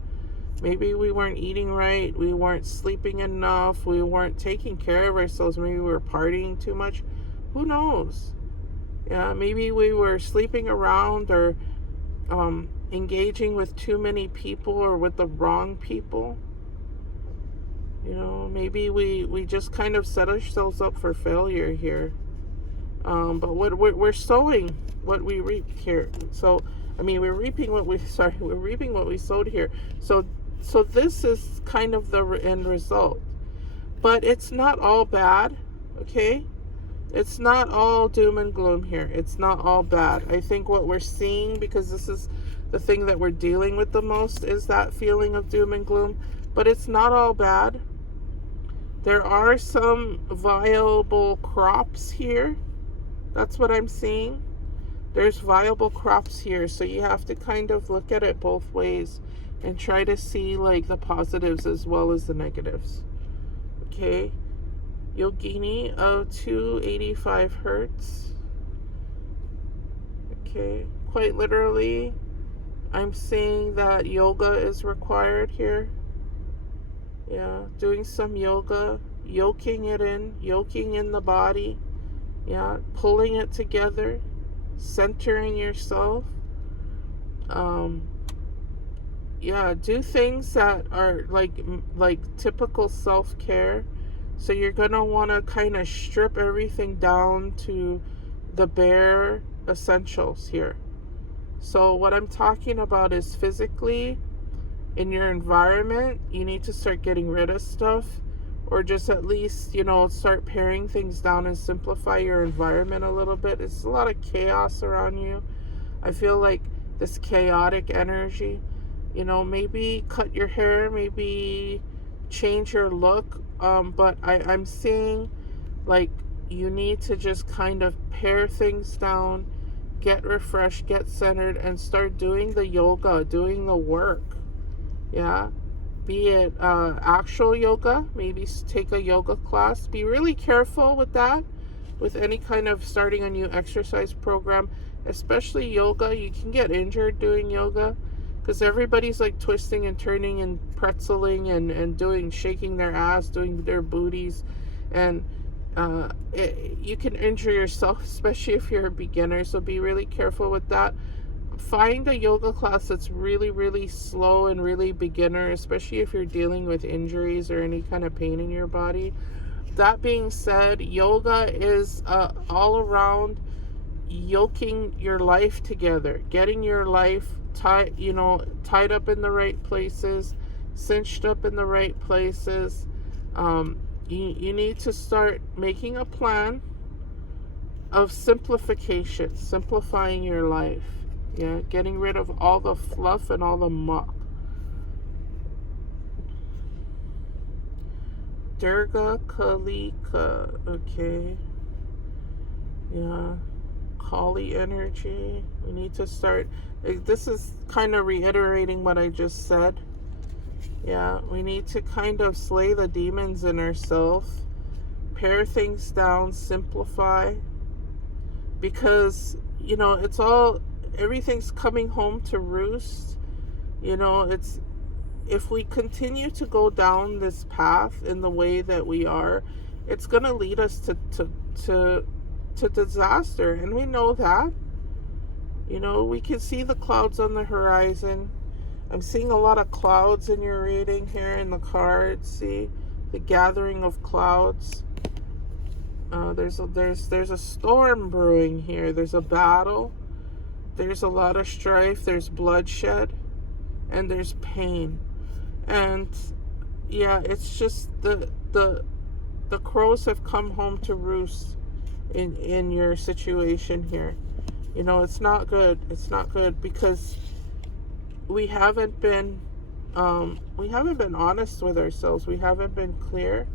Maybe we weren't eating right. We weren't sleeping enough. We weren't taking care of ourselves. Maybe we were partying too much. Who knows? Yeah, maybe we were sleeping around, or engaging with too many people or with the wrong people. You know, maybe we just kind of set ourselves up for failure here. But we're sowing what we reap here. So, I mean, we're reaping what we, we're reaping what we sowed here. So this is kind of the end result. But it's not all bad, okay? It's not all doom and gloom here. It's not all bad. I think what we're seeing, because this is the thing that we're dealing with the most, is that feeling of doom and gloom. But it's not all bad. There are some viable crops here. That's what I'm seeing. There's viable crops here. So you have to kind of look at it both ways and try to see like the positives as well as the negatives. Okay. Yogini of 285 hertz. Okay. Quite literally, I'm seeing that yoga is required here. Yeah. Doing some yoga. Yoking in the body. Yeah, pulling it together, centering yourself. Yeah, do things that are like typical self-care. So you're gonna want to kind of strip everything down to the bare essentials here. So what I'm talking about is physically, in your environment, you need to start getting rid of stuff. Or just at least, you know, start paring things down and simplify your environment a little bit. It's a lot of chaos around you. I feel like this chaotic energy, you know, maybe cut your hair, maybe change your look. But I'm seeing like you need to just kind of pare things down, get refreshed, get centered, and start doing the yoga, doing the work. Yeah. Be it actual yoga, maybe take a yoga class. Be really careful with that, with any kind of starting a new exercise program, especially yoga. You can get injured doing yoga because everybody's like twisting and turning and pretzeling and shaking their ass, doing their booties, and you can injure yourself, especially if you're a beginner. So be really careful with that. Find a yoga class that's really, really slow and really beginner, especially if you're dealing with injuries or any kind of pain in your body. That being said, yoga is all around yoking your life together, getting your life tied up in the right places, cinched up in the right places. You need to start making a plan of simplification, simplifying your life. Yeah, getting rid of all the fluff and all the muck. Durga Kalika. Okay. Yeah. Kali energy. We need to start. This is kind of reiterating what I just said. Yeah, we need to kind of slay the demons in ourselves. Pare things down, simplify. Because, you know, everything's coming home to roost. You know, if we continue to go down this path in the way that we are, it's going to lead us to disaster, and we know that. You know, we can see the clouds on the horizon. I'm seeing a lot of clouds in your reading here in the cards. See the gathering of clouds. There's a storm brewing here. There's a battle. There's a lot of strife, there's bloodshed, and there's pain. And yeah, it's just the crows have come home to roost in your situation here. You know, it's not good. It's not good because we haven't been honest with ourselves. We haven't been clear.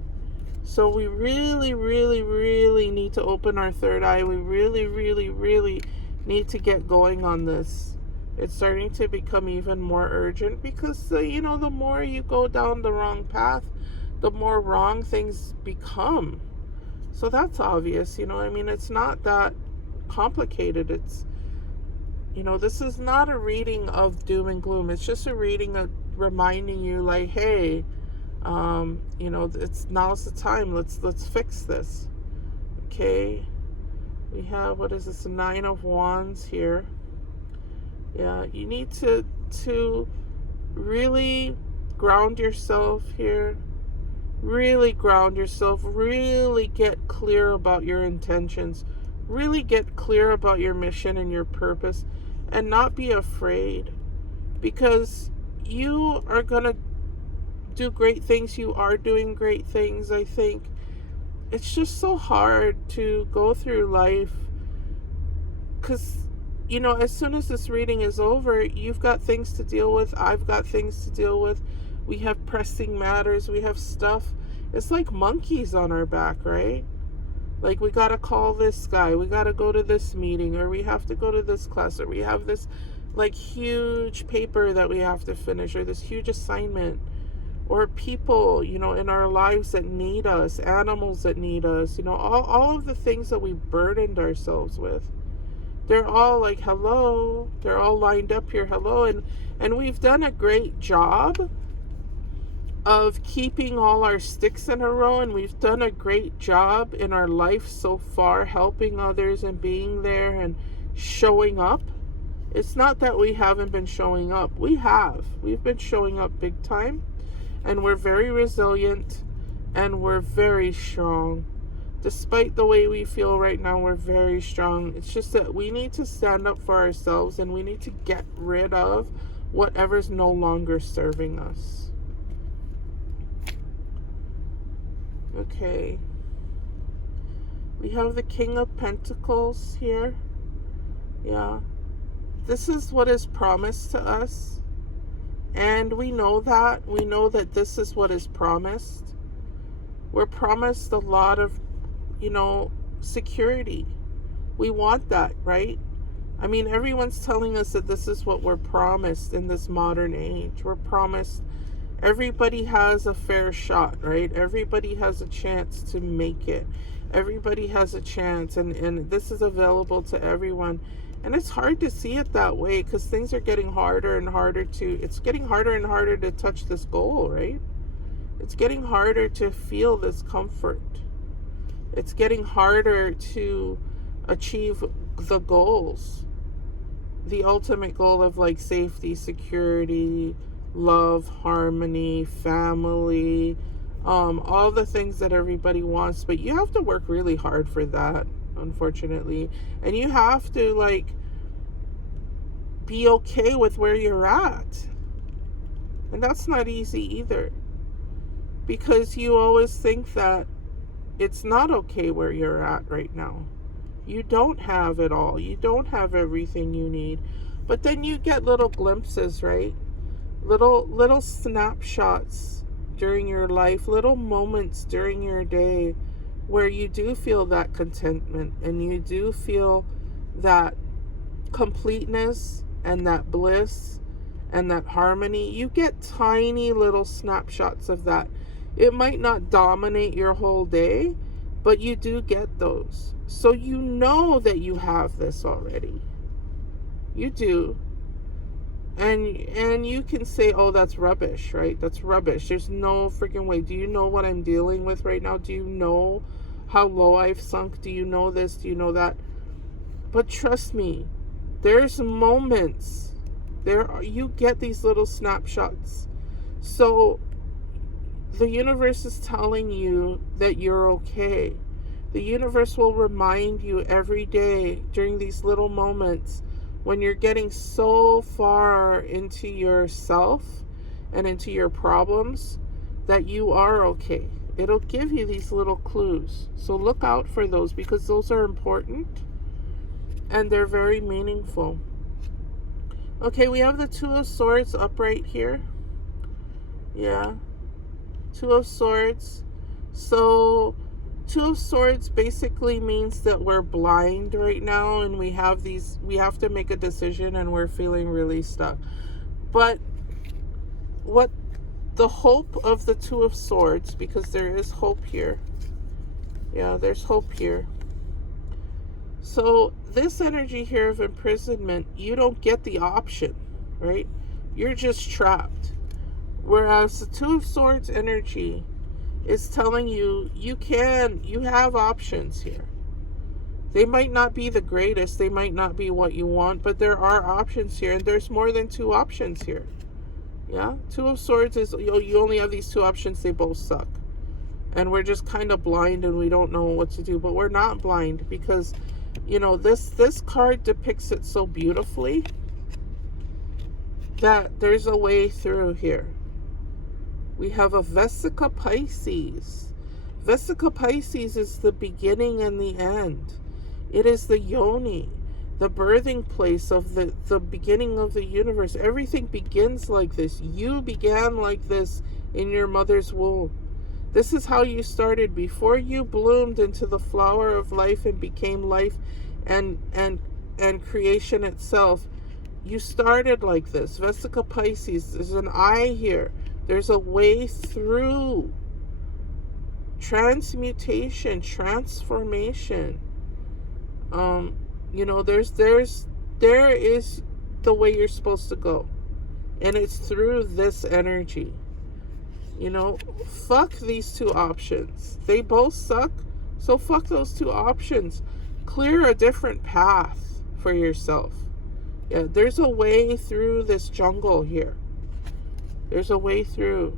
So we really, really, really need to open our third eye. We really, really, really need to get going on this. It's starting to become even more urgent because the more you go down the wrong path, the more wrong things become. So that's obvious. I mean, it's not that complicated. It's, this is not a reading of doom and gloom. It's just a reading of reminding you, like, hey, now's the time. Let's fix this. Okay. We have, what is this, 9 of Wands here. Yeah, you need to really ground yourself here. Really ground yourself. Really get clear about your intentions. Really get clear about your mission and your purpose, and not be afraid, because you are going to do great things. You are doing great things. I think it's just so hard to go through life because, as soon as this reading is over, you've got things to deal with. I've got things to deal with. We have pressing matters. We have stuff. It's like monkeys on our back, right? Like, we got to call this guy. We got to go to this meeting, or we have to go to this class, or we have this like huge paper that we have to finish, or this huge assignment, or people, in our lives that need us, animals that need us, all of the things that we burdened ourselves with. They're all like, hello. They're all lined up here, hello. And we've done a great job of keeping all our sticks in a row, and we've done a great job in our life so far, helping others and being there and showing up. It's not that we haven't been showing up. We have. We've been showing up big time, and we're very resilient, and we're very strong. Despite the way we feel right now, we're very strong. It's just that we need to stand up for ourselves, and we need to get rid of whatever's no longer serving us. Okay. We have the King of Pentacles here. Yeah. This is what is promised to us. And we know that. We know that this is what is promised. We're promised a lot of, security. We want that, right? I mean, everyone's telling us that this is what we're promised in this modern age. We're promised everybody has a fair shot, right? Everybody has a chance to make it. Everybody has a chance, and this is available to everyone. And it's hard to see it that way because things are getting harder and harder it's getting harder and harder to touch this goal, right? It's getting harder to feel this comfort. It's getting harder to achieve the goals. The ultimate goal of like safety, security, love, harmony, family, all the things that everybody wants. But you have to work really hard for that, unfortunately. And you have to be okay with where you're at. And that's not easy either. Because you always think that it's not okay where you're at right now. You don't have it all. You don't have everything you need. But then you get little glimpses, right? Little snapshots during your life, little moments during your day where you do feel that contentment and you do feel that completeness and that bliss and that harmony. You get tiny little snapshots of that. It might not dominate your whole day, but you do get those. So you know that you have this already. You do. And you can say, oh, that's rubbish, right? That's rubbish. There's no freaking way. Do you know what I'm dealing with right now? Do you know how low I've sunk? Do you know this? Do you know that? But trust me, there's moments. You get these little snapshots. So the universe is telling you that you're okay. The universe will remind you every day during these little moments when you're getting so far into yourself and into your problems that you are okay. It'll give you these little clues. So look out for those because those are important and they're very meaningful. Okay, we have the Two of Swords upright here. Yeah. Two of Swords. So Two of Swords basically means that we're blind right now and we have to make a decision and we're feeling really stuck. But what the hope of the Two of Swords, because there is hope here. Yeah, there's hope here. So this energy here of imprisonment, you don't get the option, right? You're just trapped. Whereas the Two of Swords energy is telling you, you have options here. They might not be the greatest, they might not be what you want, but there are options here, and there's more than two options here. Yeah, Two of Swords is, you only have these two options, they both suck. And we're just kind of blind and we don't know what to do, but we're not blind because, this card depicts it so beautifully that there's a way through here. We have a Vesica Pisces. Vesica Pisces is the beginning and the end. It is the yoni, the birthing place of the beginning of the universe. Everything begins like this. You began like this in your mother's womb. This is how you started. Before you bloomed into the flower of life and became life and creation itself, you started like this. Vesica Pisces, there's an eye here. There's a way through. Transmutation, transformation. There is the way you're supposed to go. And it's through this energy. Fuck these two options. They both suck, so fuck those two options. Clear a different path for yourself. Yeah, there's a way through this jungle here. There's a way through.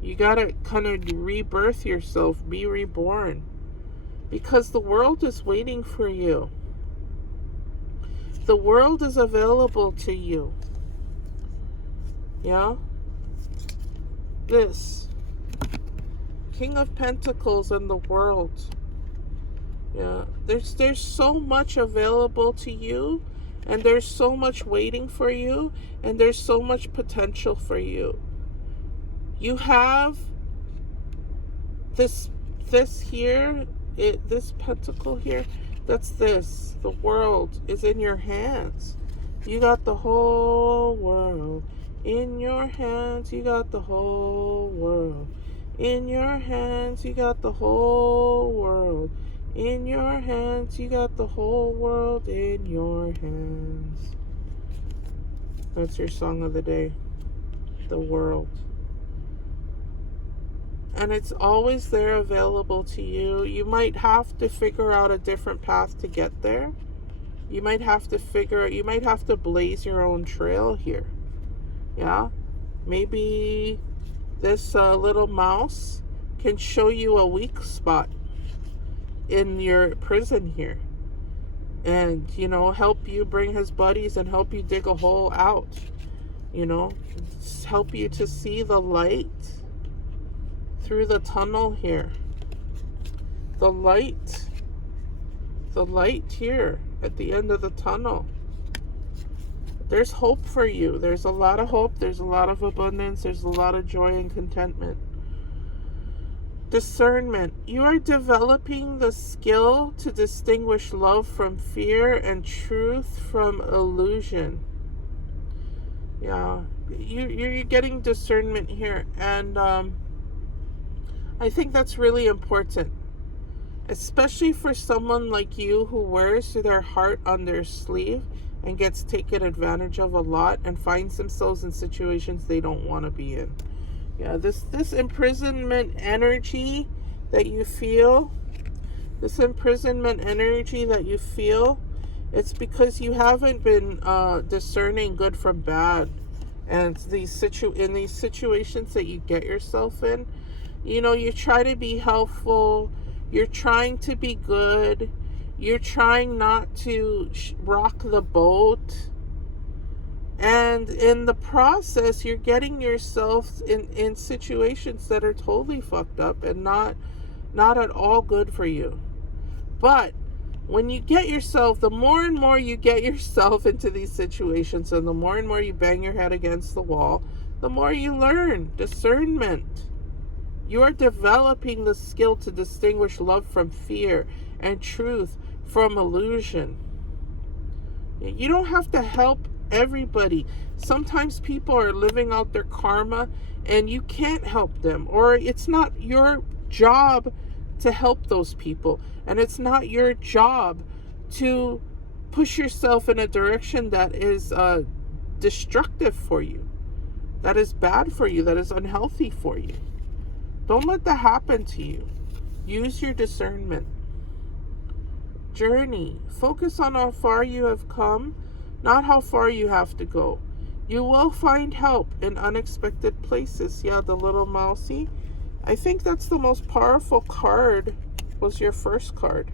You gotta kind of rebirth yourself, be reborn. Because the world is waiting for you. The world is available to you. Yeah? This. King of Pentacles and the world. Yeah. There's so much available to you. And there's so much waiting for you. And there's so much potential for you. You have this here, this pentacle here, that's this. The world is in your hands. You got the whole world in your hands. You got the whole world in your hands. You got the whole world in your hands. You got the whole world in your hands. That's your song of the day. The world. And it's always there available to you. You might have to figure out a different path to get there. You might have to blaze your own trail here. Yeah? Maybe this little mouse can show you a weak spot in your prison here. And, help you bring his buddies and help you dig a hole out. Help you to see the light through the tunnel here. The light here at the end of the tunnel. There's hope for you. There's a lot of hope. There's a lot of abundance. There's a lot of joy and contentment. Discernment. You are developing the skill to distinguish love from fear and truth from illusion. Yeah, you're getting discernment here, and I think that's really important, especially for someone like you who wears their heart on their sleeve and gets taken advantage of a lot and finds themselves in situations they don't want to be in. Yeah, this imprisonment energy that you feel, it's because you haven't been discerning good from bad. And in these situations that you get yourself in, you try to be helpful, you're trying to be good, you're trying not to rock the boat, and in the process you're getting yourself in situations that are totally fucked up and not at all good for you. But when you get yourself, the more and more you get yourself into these situations and the more and more you bang your head against the wall, the more you learn discernment. You are developing the skill to distinguish love from fear and truth from illusion. You don't have to help everybody. Sometimes people are living out their karma and you can't help them, or it's not your job to help those people, and it's not your job to push yourself in a direction that is destructive for you, that is bad for you, that is unhealthy for you. Don't let that happen to you. Use your discernment. journey. Focus on how far you have come, not how far you have to go. You will find help in unexpected places. Yeah, the little mousy. I think that's the most powerful card, was your first card.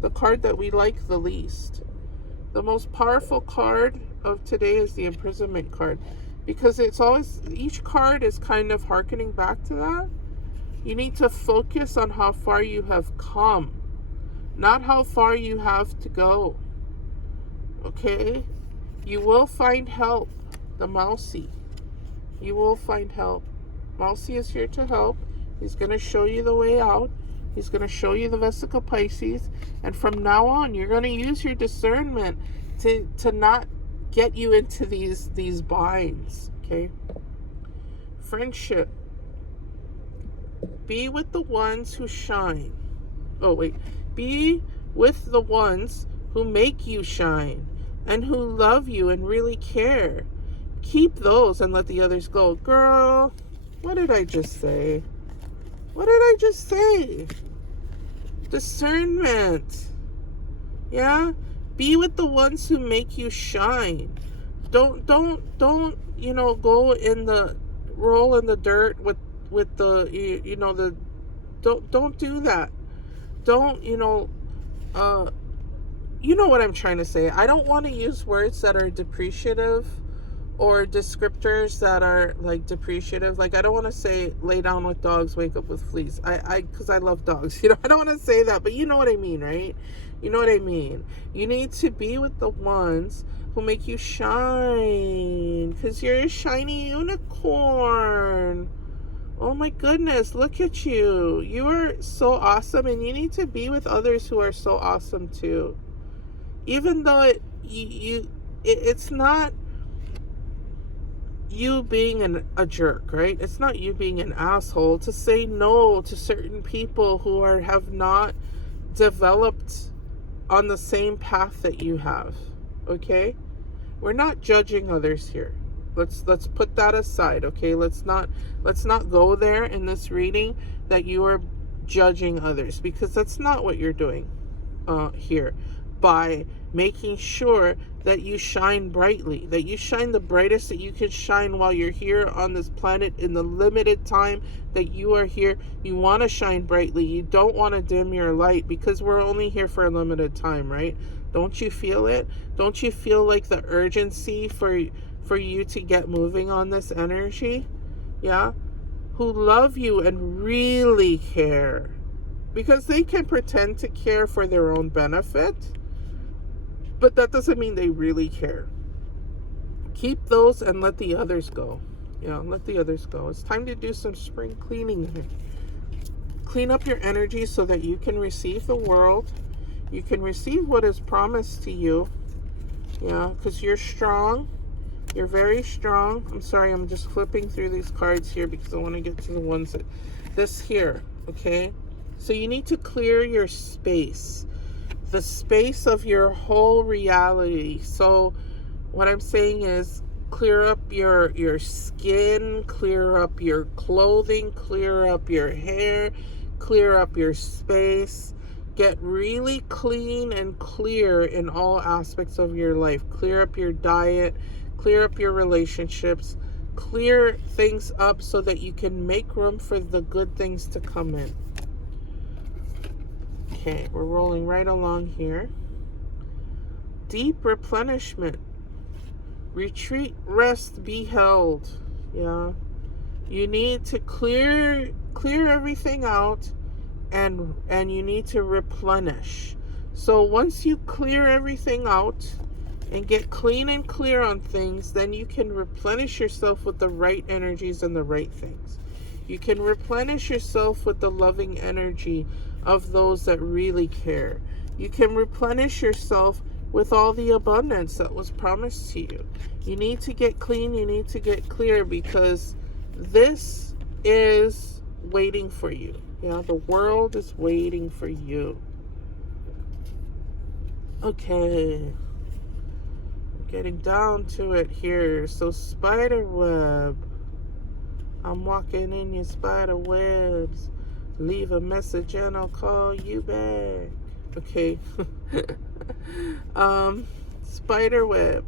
The card that we like the least. The most powerful card of today is the imprisonment card. Because it's always, each card is kind of hearkening back to that. You need to focus on how far you have come, not how far you have to go. Okay? You will find help. The mousy. You will find help. Mousy is here to help. He's going to show you the way out. He's going to show you the Vesica Pisces. And from now on, you're going to use your discernment to not get you into these binds. Okay? Friendship. Be with the ones who shine. Oh, wait. Be with the ones who make you shine and who love you and really care. Keep those and let the others go. Girl, what did I just say? What did I just say? Discernment. Yeah? Be with the ones who make you shine. Don't, go in the, roll in the dirt with the, don't do that. Don't, you know what I'm trying to say. I don't want to use words that are depreciative or descriptors that are like depreciative. Like, I don't want to say lay down with dogs, wake up with fleas. Because I love dogs. I don't want to say that, but you know what I mean, right? You know what I mean. You need to be with the ones who make you shine, because you're a shiny unicorn. Oh my goodness, look at you. You are so awesome, and you need to be with others who are so awesome too. Even though it's not you being a jerk, right? It's not you being an asshole to say no to certain people who have not developed on the same path that you have. Okay? We're not judging others here. Let's put that aside, okay? Let's not go there in this reading that you are judging others, because that's not what you're doing here, by making sure that you shine brightly, that you shine the brightest that you can shine while you're here on this planet in the limited time that you are here. You want to shine brightly. You don't want to dim your light, because we're only here for a limited time, right? Don't you feel it? Don't you feel like the urgency for you to get moving on this energy? Yeah? Who love you and really care. Because they can pretend to care for their own benefit, but that doesn't mean they really care. Keep those and let the others go. Let the others go. It's time to do some spring cleaning here. Clean up your energy so that you can receive the world. You can receive what is promised to you. Because you're strong. You're very strong. I'm sorry, I'm just flipping through these cards here because I want to get to the ones that... This here, okay? So you need to clear your space. The space of your whole reality. So what I'm saying is, clear up your skin, clear up your clothing, clear up your hair, clear up your space. Get really clean and clear in all aspects of your life. Clear up your diet, clear up your relationships, clear things up so that you can make room for the good things to come in. Okay, we're rolling right along here. Deep replenishment. Retreat, rest, be held. Yeah. You need to clear everything out, and you need to replenish. So once you clear everything out and get clean and clear on things, then you can replenish yourself with the right energies and the right things. You can replenish yourself with the loving energy of those that really care. You can replenish yourself with all the abundance that was promised to you. You need to get clean, you need to get clear, because this is waiting for you. The world is waiting for you. Okay. Getting down to it here. So spider web. I'm walking in your spider webs. Leave a message and I'll call you back. Okay. Spider web.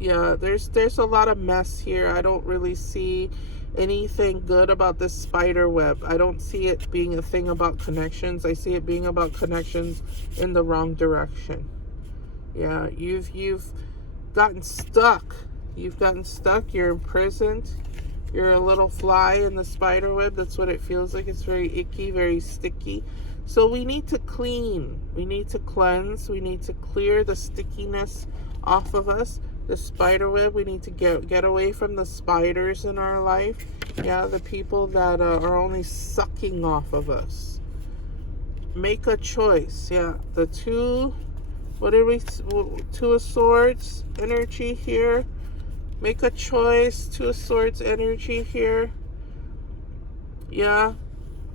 Yeah, there's a lot of mess here. I don't really see anything good about this spider web. I don't see it being a thing about connections. I see it being about connections in the wrong direction. Yeah, you've gotten stuck. You've gotten stuck. You're imprisoned. You're a little fly in the spider web. That's what it feels like. It's very icky, very sticky. So we need to clean. We need to cleanse. We need to clear the stickiness off of us. The spider web. We need to get away from the spiders in our life. Yeah, the people that are only sucking off of us. Make a choice. Yeah, the two. What did we? Two of Swords energy here. Make a choice. Two of Swords energy here. Yeah.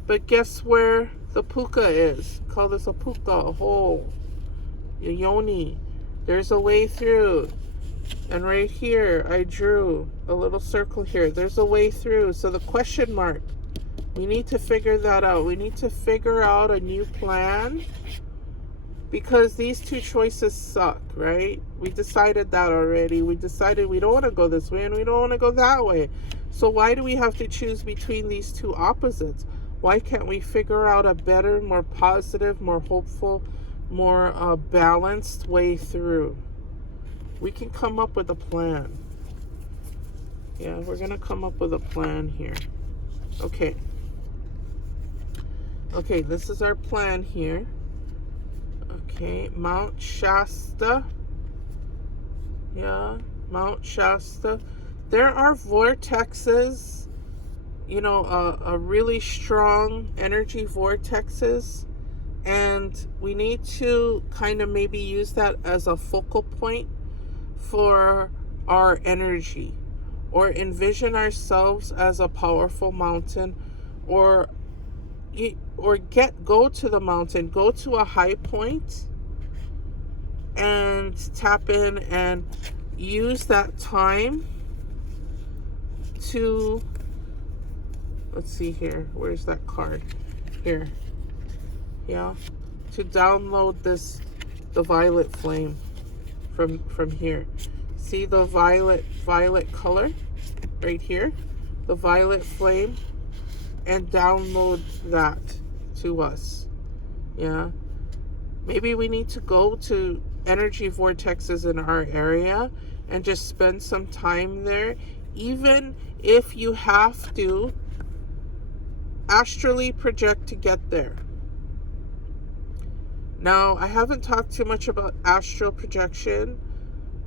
But guess where the puka is? Call this a puka, a hole. A yoni. There's a way through. And right here, I drew a little circle here. There's a way through. So the question mark, we need to figure that out. We need to figure out a new plan. Because these two choices suck, right? We decided that already. We decided we don't want to go this way and we don't want to go that way. So why do we have to choose between these two opposites? Why can't we figure out a better, more positive, more hopeful, more balanced way through? We can come up with a plan. Yeah, we're going to come up with a plan here. Okay. Okay, this is our plan here. Okay, Mount Shasta. Yeah, Mount Shasta. There are vortexes, you know, a really strong energy vortexes. And we need to kind of maybe use that as a focal point for our energy. Or envision ourselves as a powerful mountain. Or go to the mountain, go to a high point and tap in and use that time to, let's see here, where's that card? Here. Yeah, to download the violet flame from here. See the violet color right here? The violet flame. And download that to us. Yeah. Maybe we need to go to energy vortexes in our area and just spend some time there. Even if you have to astrally project to get there. Now, I haven't talked too much about astral projection,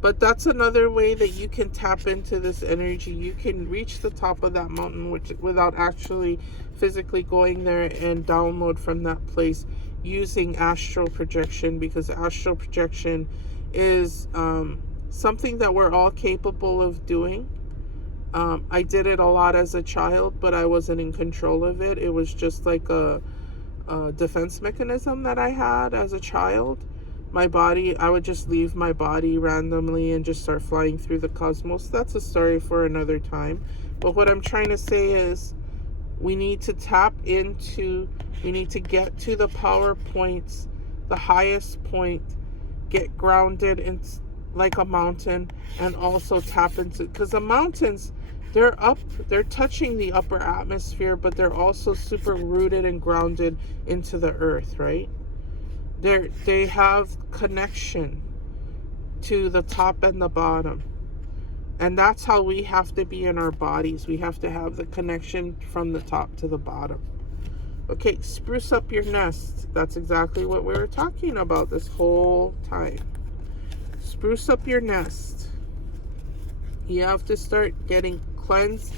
but that's another way that you can tap into this energy. You can reach the top of that mountain without actually physically going there and download from that place using astral projection, because astral projection is something that we're all capable of doing. I did it a lot as a child, but I wasn't in control of it. It was just like a defense mechanism that I had as a child. My body, I would just leave my body randomly and just start flying through the cosmos. That's a story for another time. But what I'm trying to say is we need to we need to get to the power points, the highest point, get grounded in like a mountain, and also tap into, because the mountains, they're touching the upper atmosphere, but they're also super rooted and grounded into the earth, right? They have connection to the top and the bottom. And that's how we have to be in our bodies. We have to have the connection from the top to the bottom. Okay, spruce up your nest. That's exactly what we were talking about this whole time. Spruce up your nest. You have to start getting cleansing,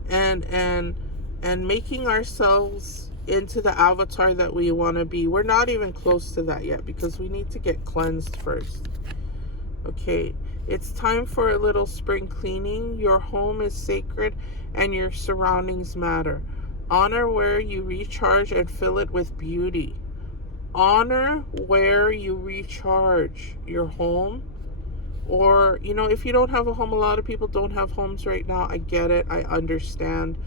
and making ourselves into the avatar that we want to be. We're not even close to that yet because we need to get cleansed first. Okay, it's time for a little spring cleaning. Your home is sacred and your surroundings matter. Honor where you recharge and fill it with beauty. Honor where you recharge, your home. Or, if you don't have a home, a lot of people don't have homes right now. I get it. I understand.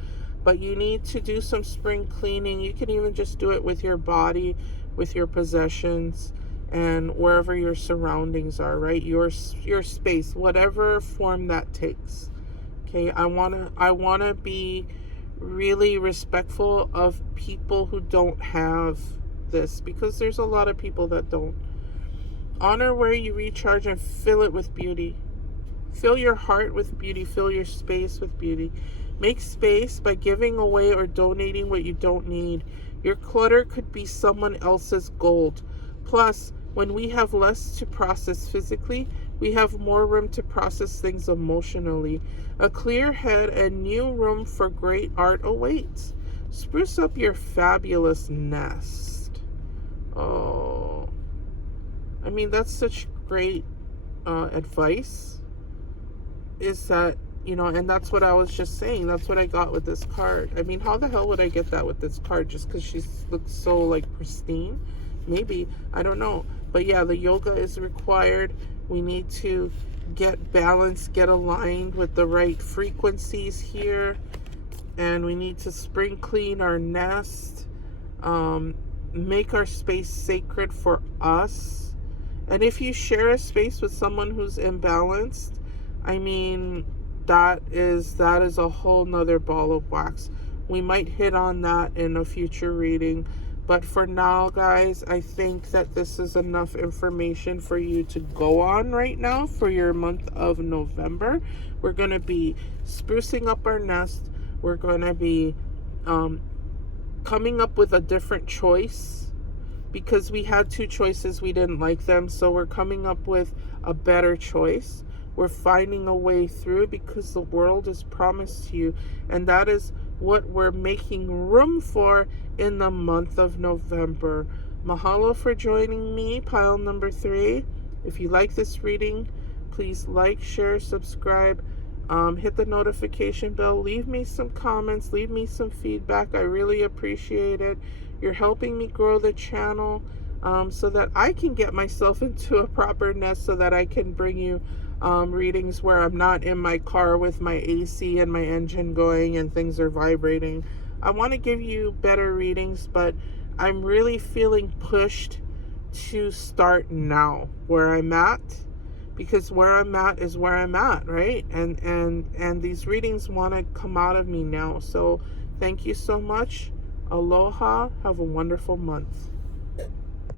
but you need to do some spring cleaning. You can even just do it with your body, with your possessions, and wherever your surroundings are, right? Your space, whatever form that takes. Okay, I wanna be really respectful of people who don't have this, because there's a lot of people that don't. Honor where you recharge and fill it with beauty. Fill your heart with beauty. Fill your space with beauty. Make space by giving away or donating what you don't need. Your clutter could be someone else's gold. Plus, when we have less to process physically, we have more room to process things emotionally. A clear head and new room for great art awaits. Spruce up your fabulous nest. Oh, I mean, that's such great advice. Is that, and that's what I was just saying. That's what I got with this card. I mean, how the hell would I get that with this card? Just because she looks so, like, pristine? Maybe. I don't know. But yeah, the yoga is required. We need to get balanced, get aligned with the right frequencies here. And we need to spring clean our nest. Make our space sacred for us. And if you share a space with someone who's imbalanced, I mean, that is a whole nother ball of wax. We might hit on that in a future reading. But for now, guys, I think that this is enough information for you to go on right now for your month of November. We're going to be sprucing up our nest. We're going to be coming up with a different choice, because we had two choices, we didn't like them, so we're coming up with a better choice. We're finding a way through, because the world is promised to you, and that is what we're making room for in the month of November. Mahalo for joining me, pile number 3. If you like this reading, please like, share, subscribe, hit the notification bell, leave me some comments, leave me some feedback. I really appreciate it. You're helping me grow the channel so that I can get myself into a proper nest, so that I can bring you readings where I'm not in my car with my AC and my engine going and things are vibrating. I want to give you better readings, but I'm really feeling pushed to start now where I'm at, because where I'm at is where I'm at, right? And these readings want to come out of me now. So thank you so much. Aloha. Have a wonderful month.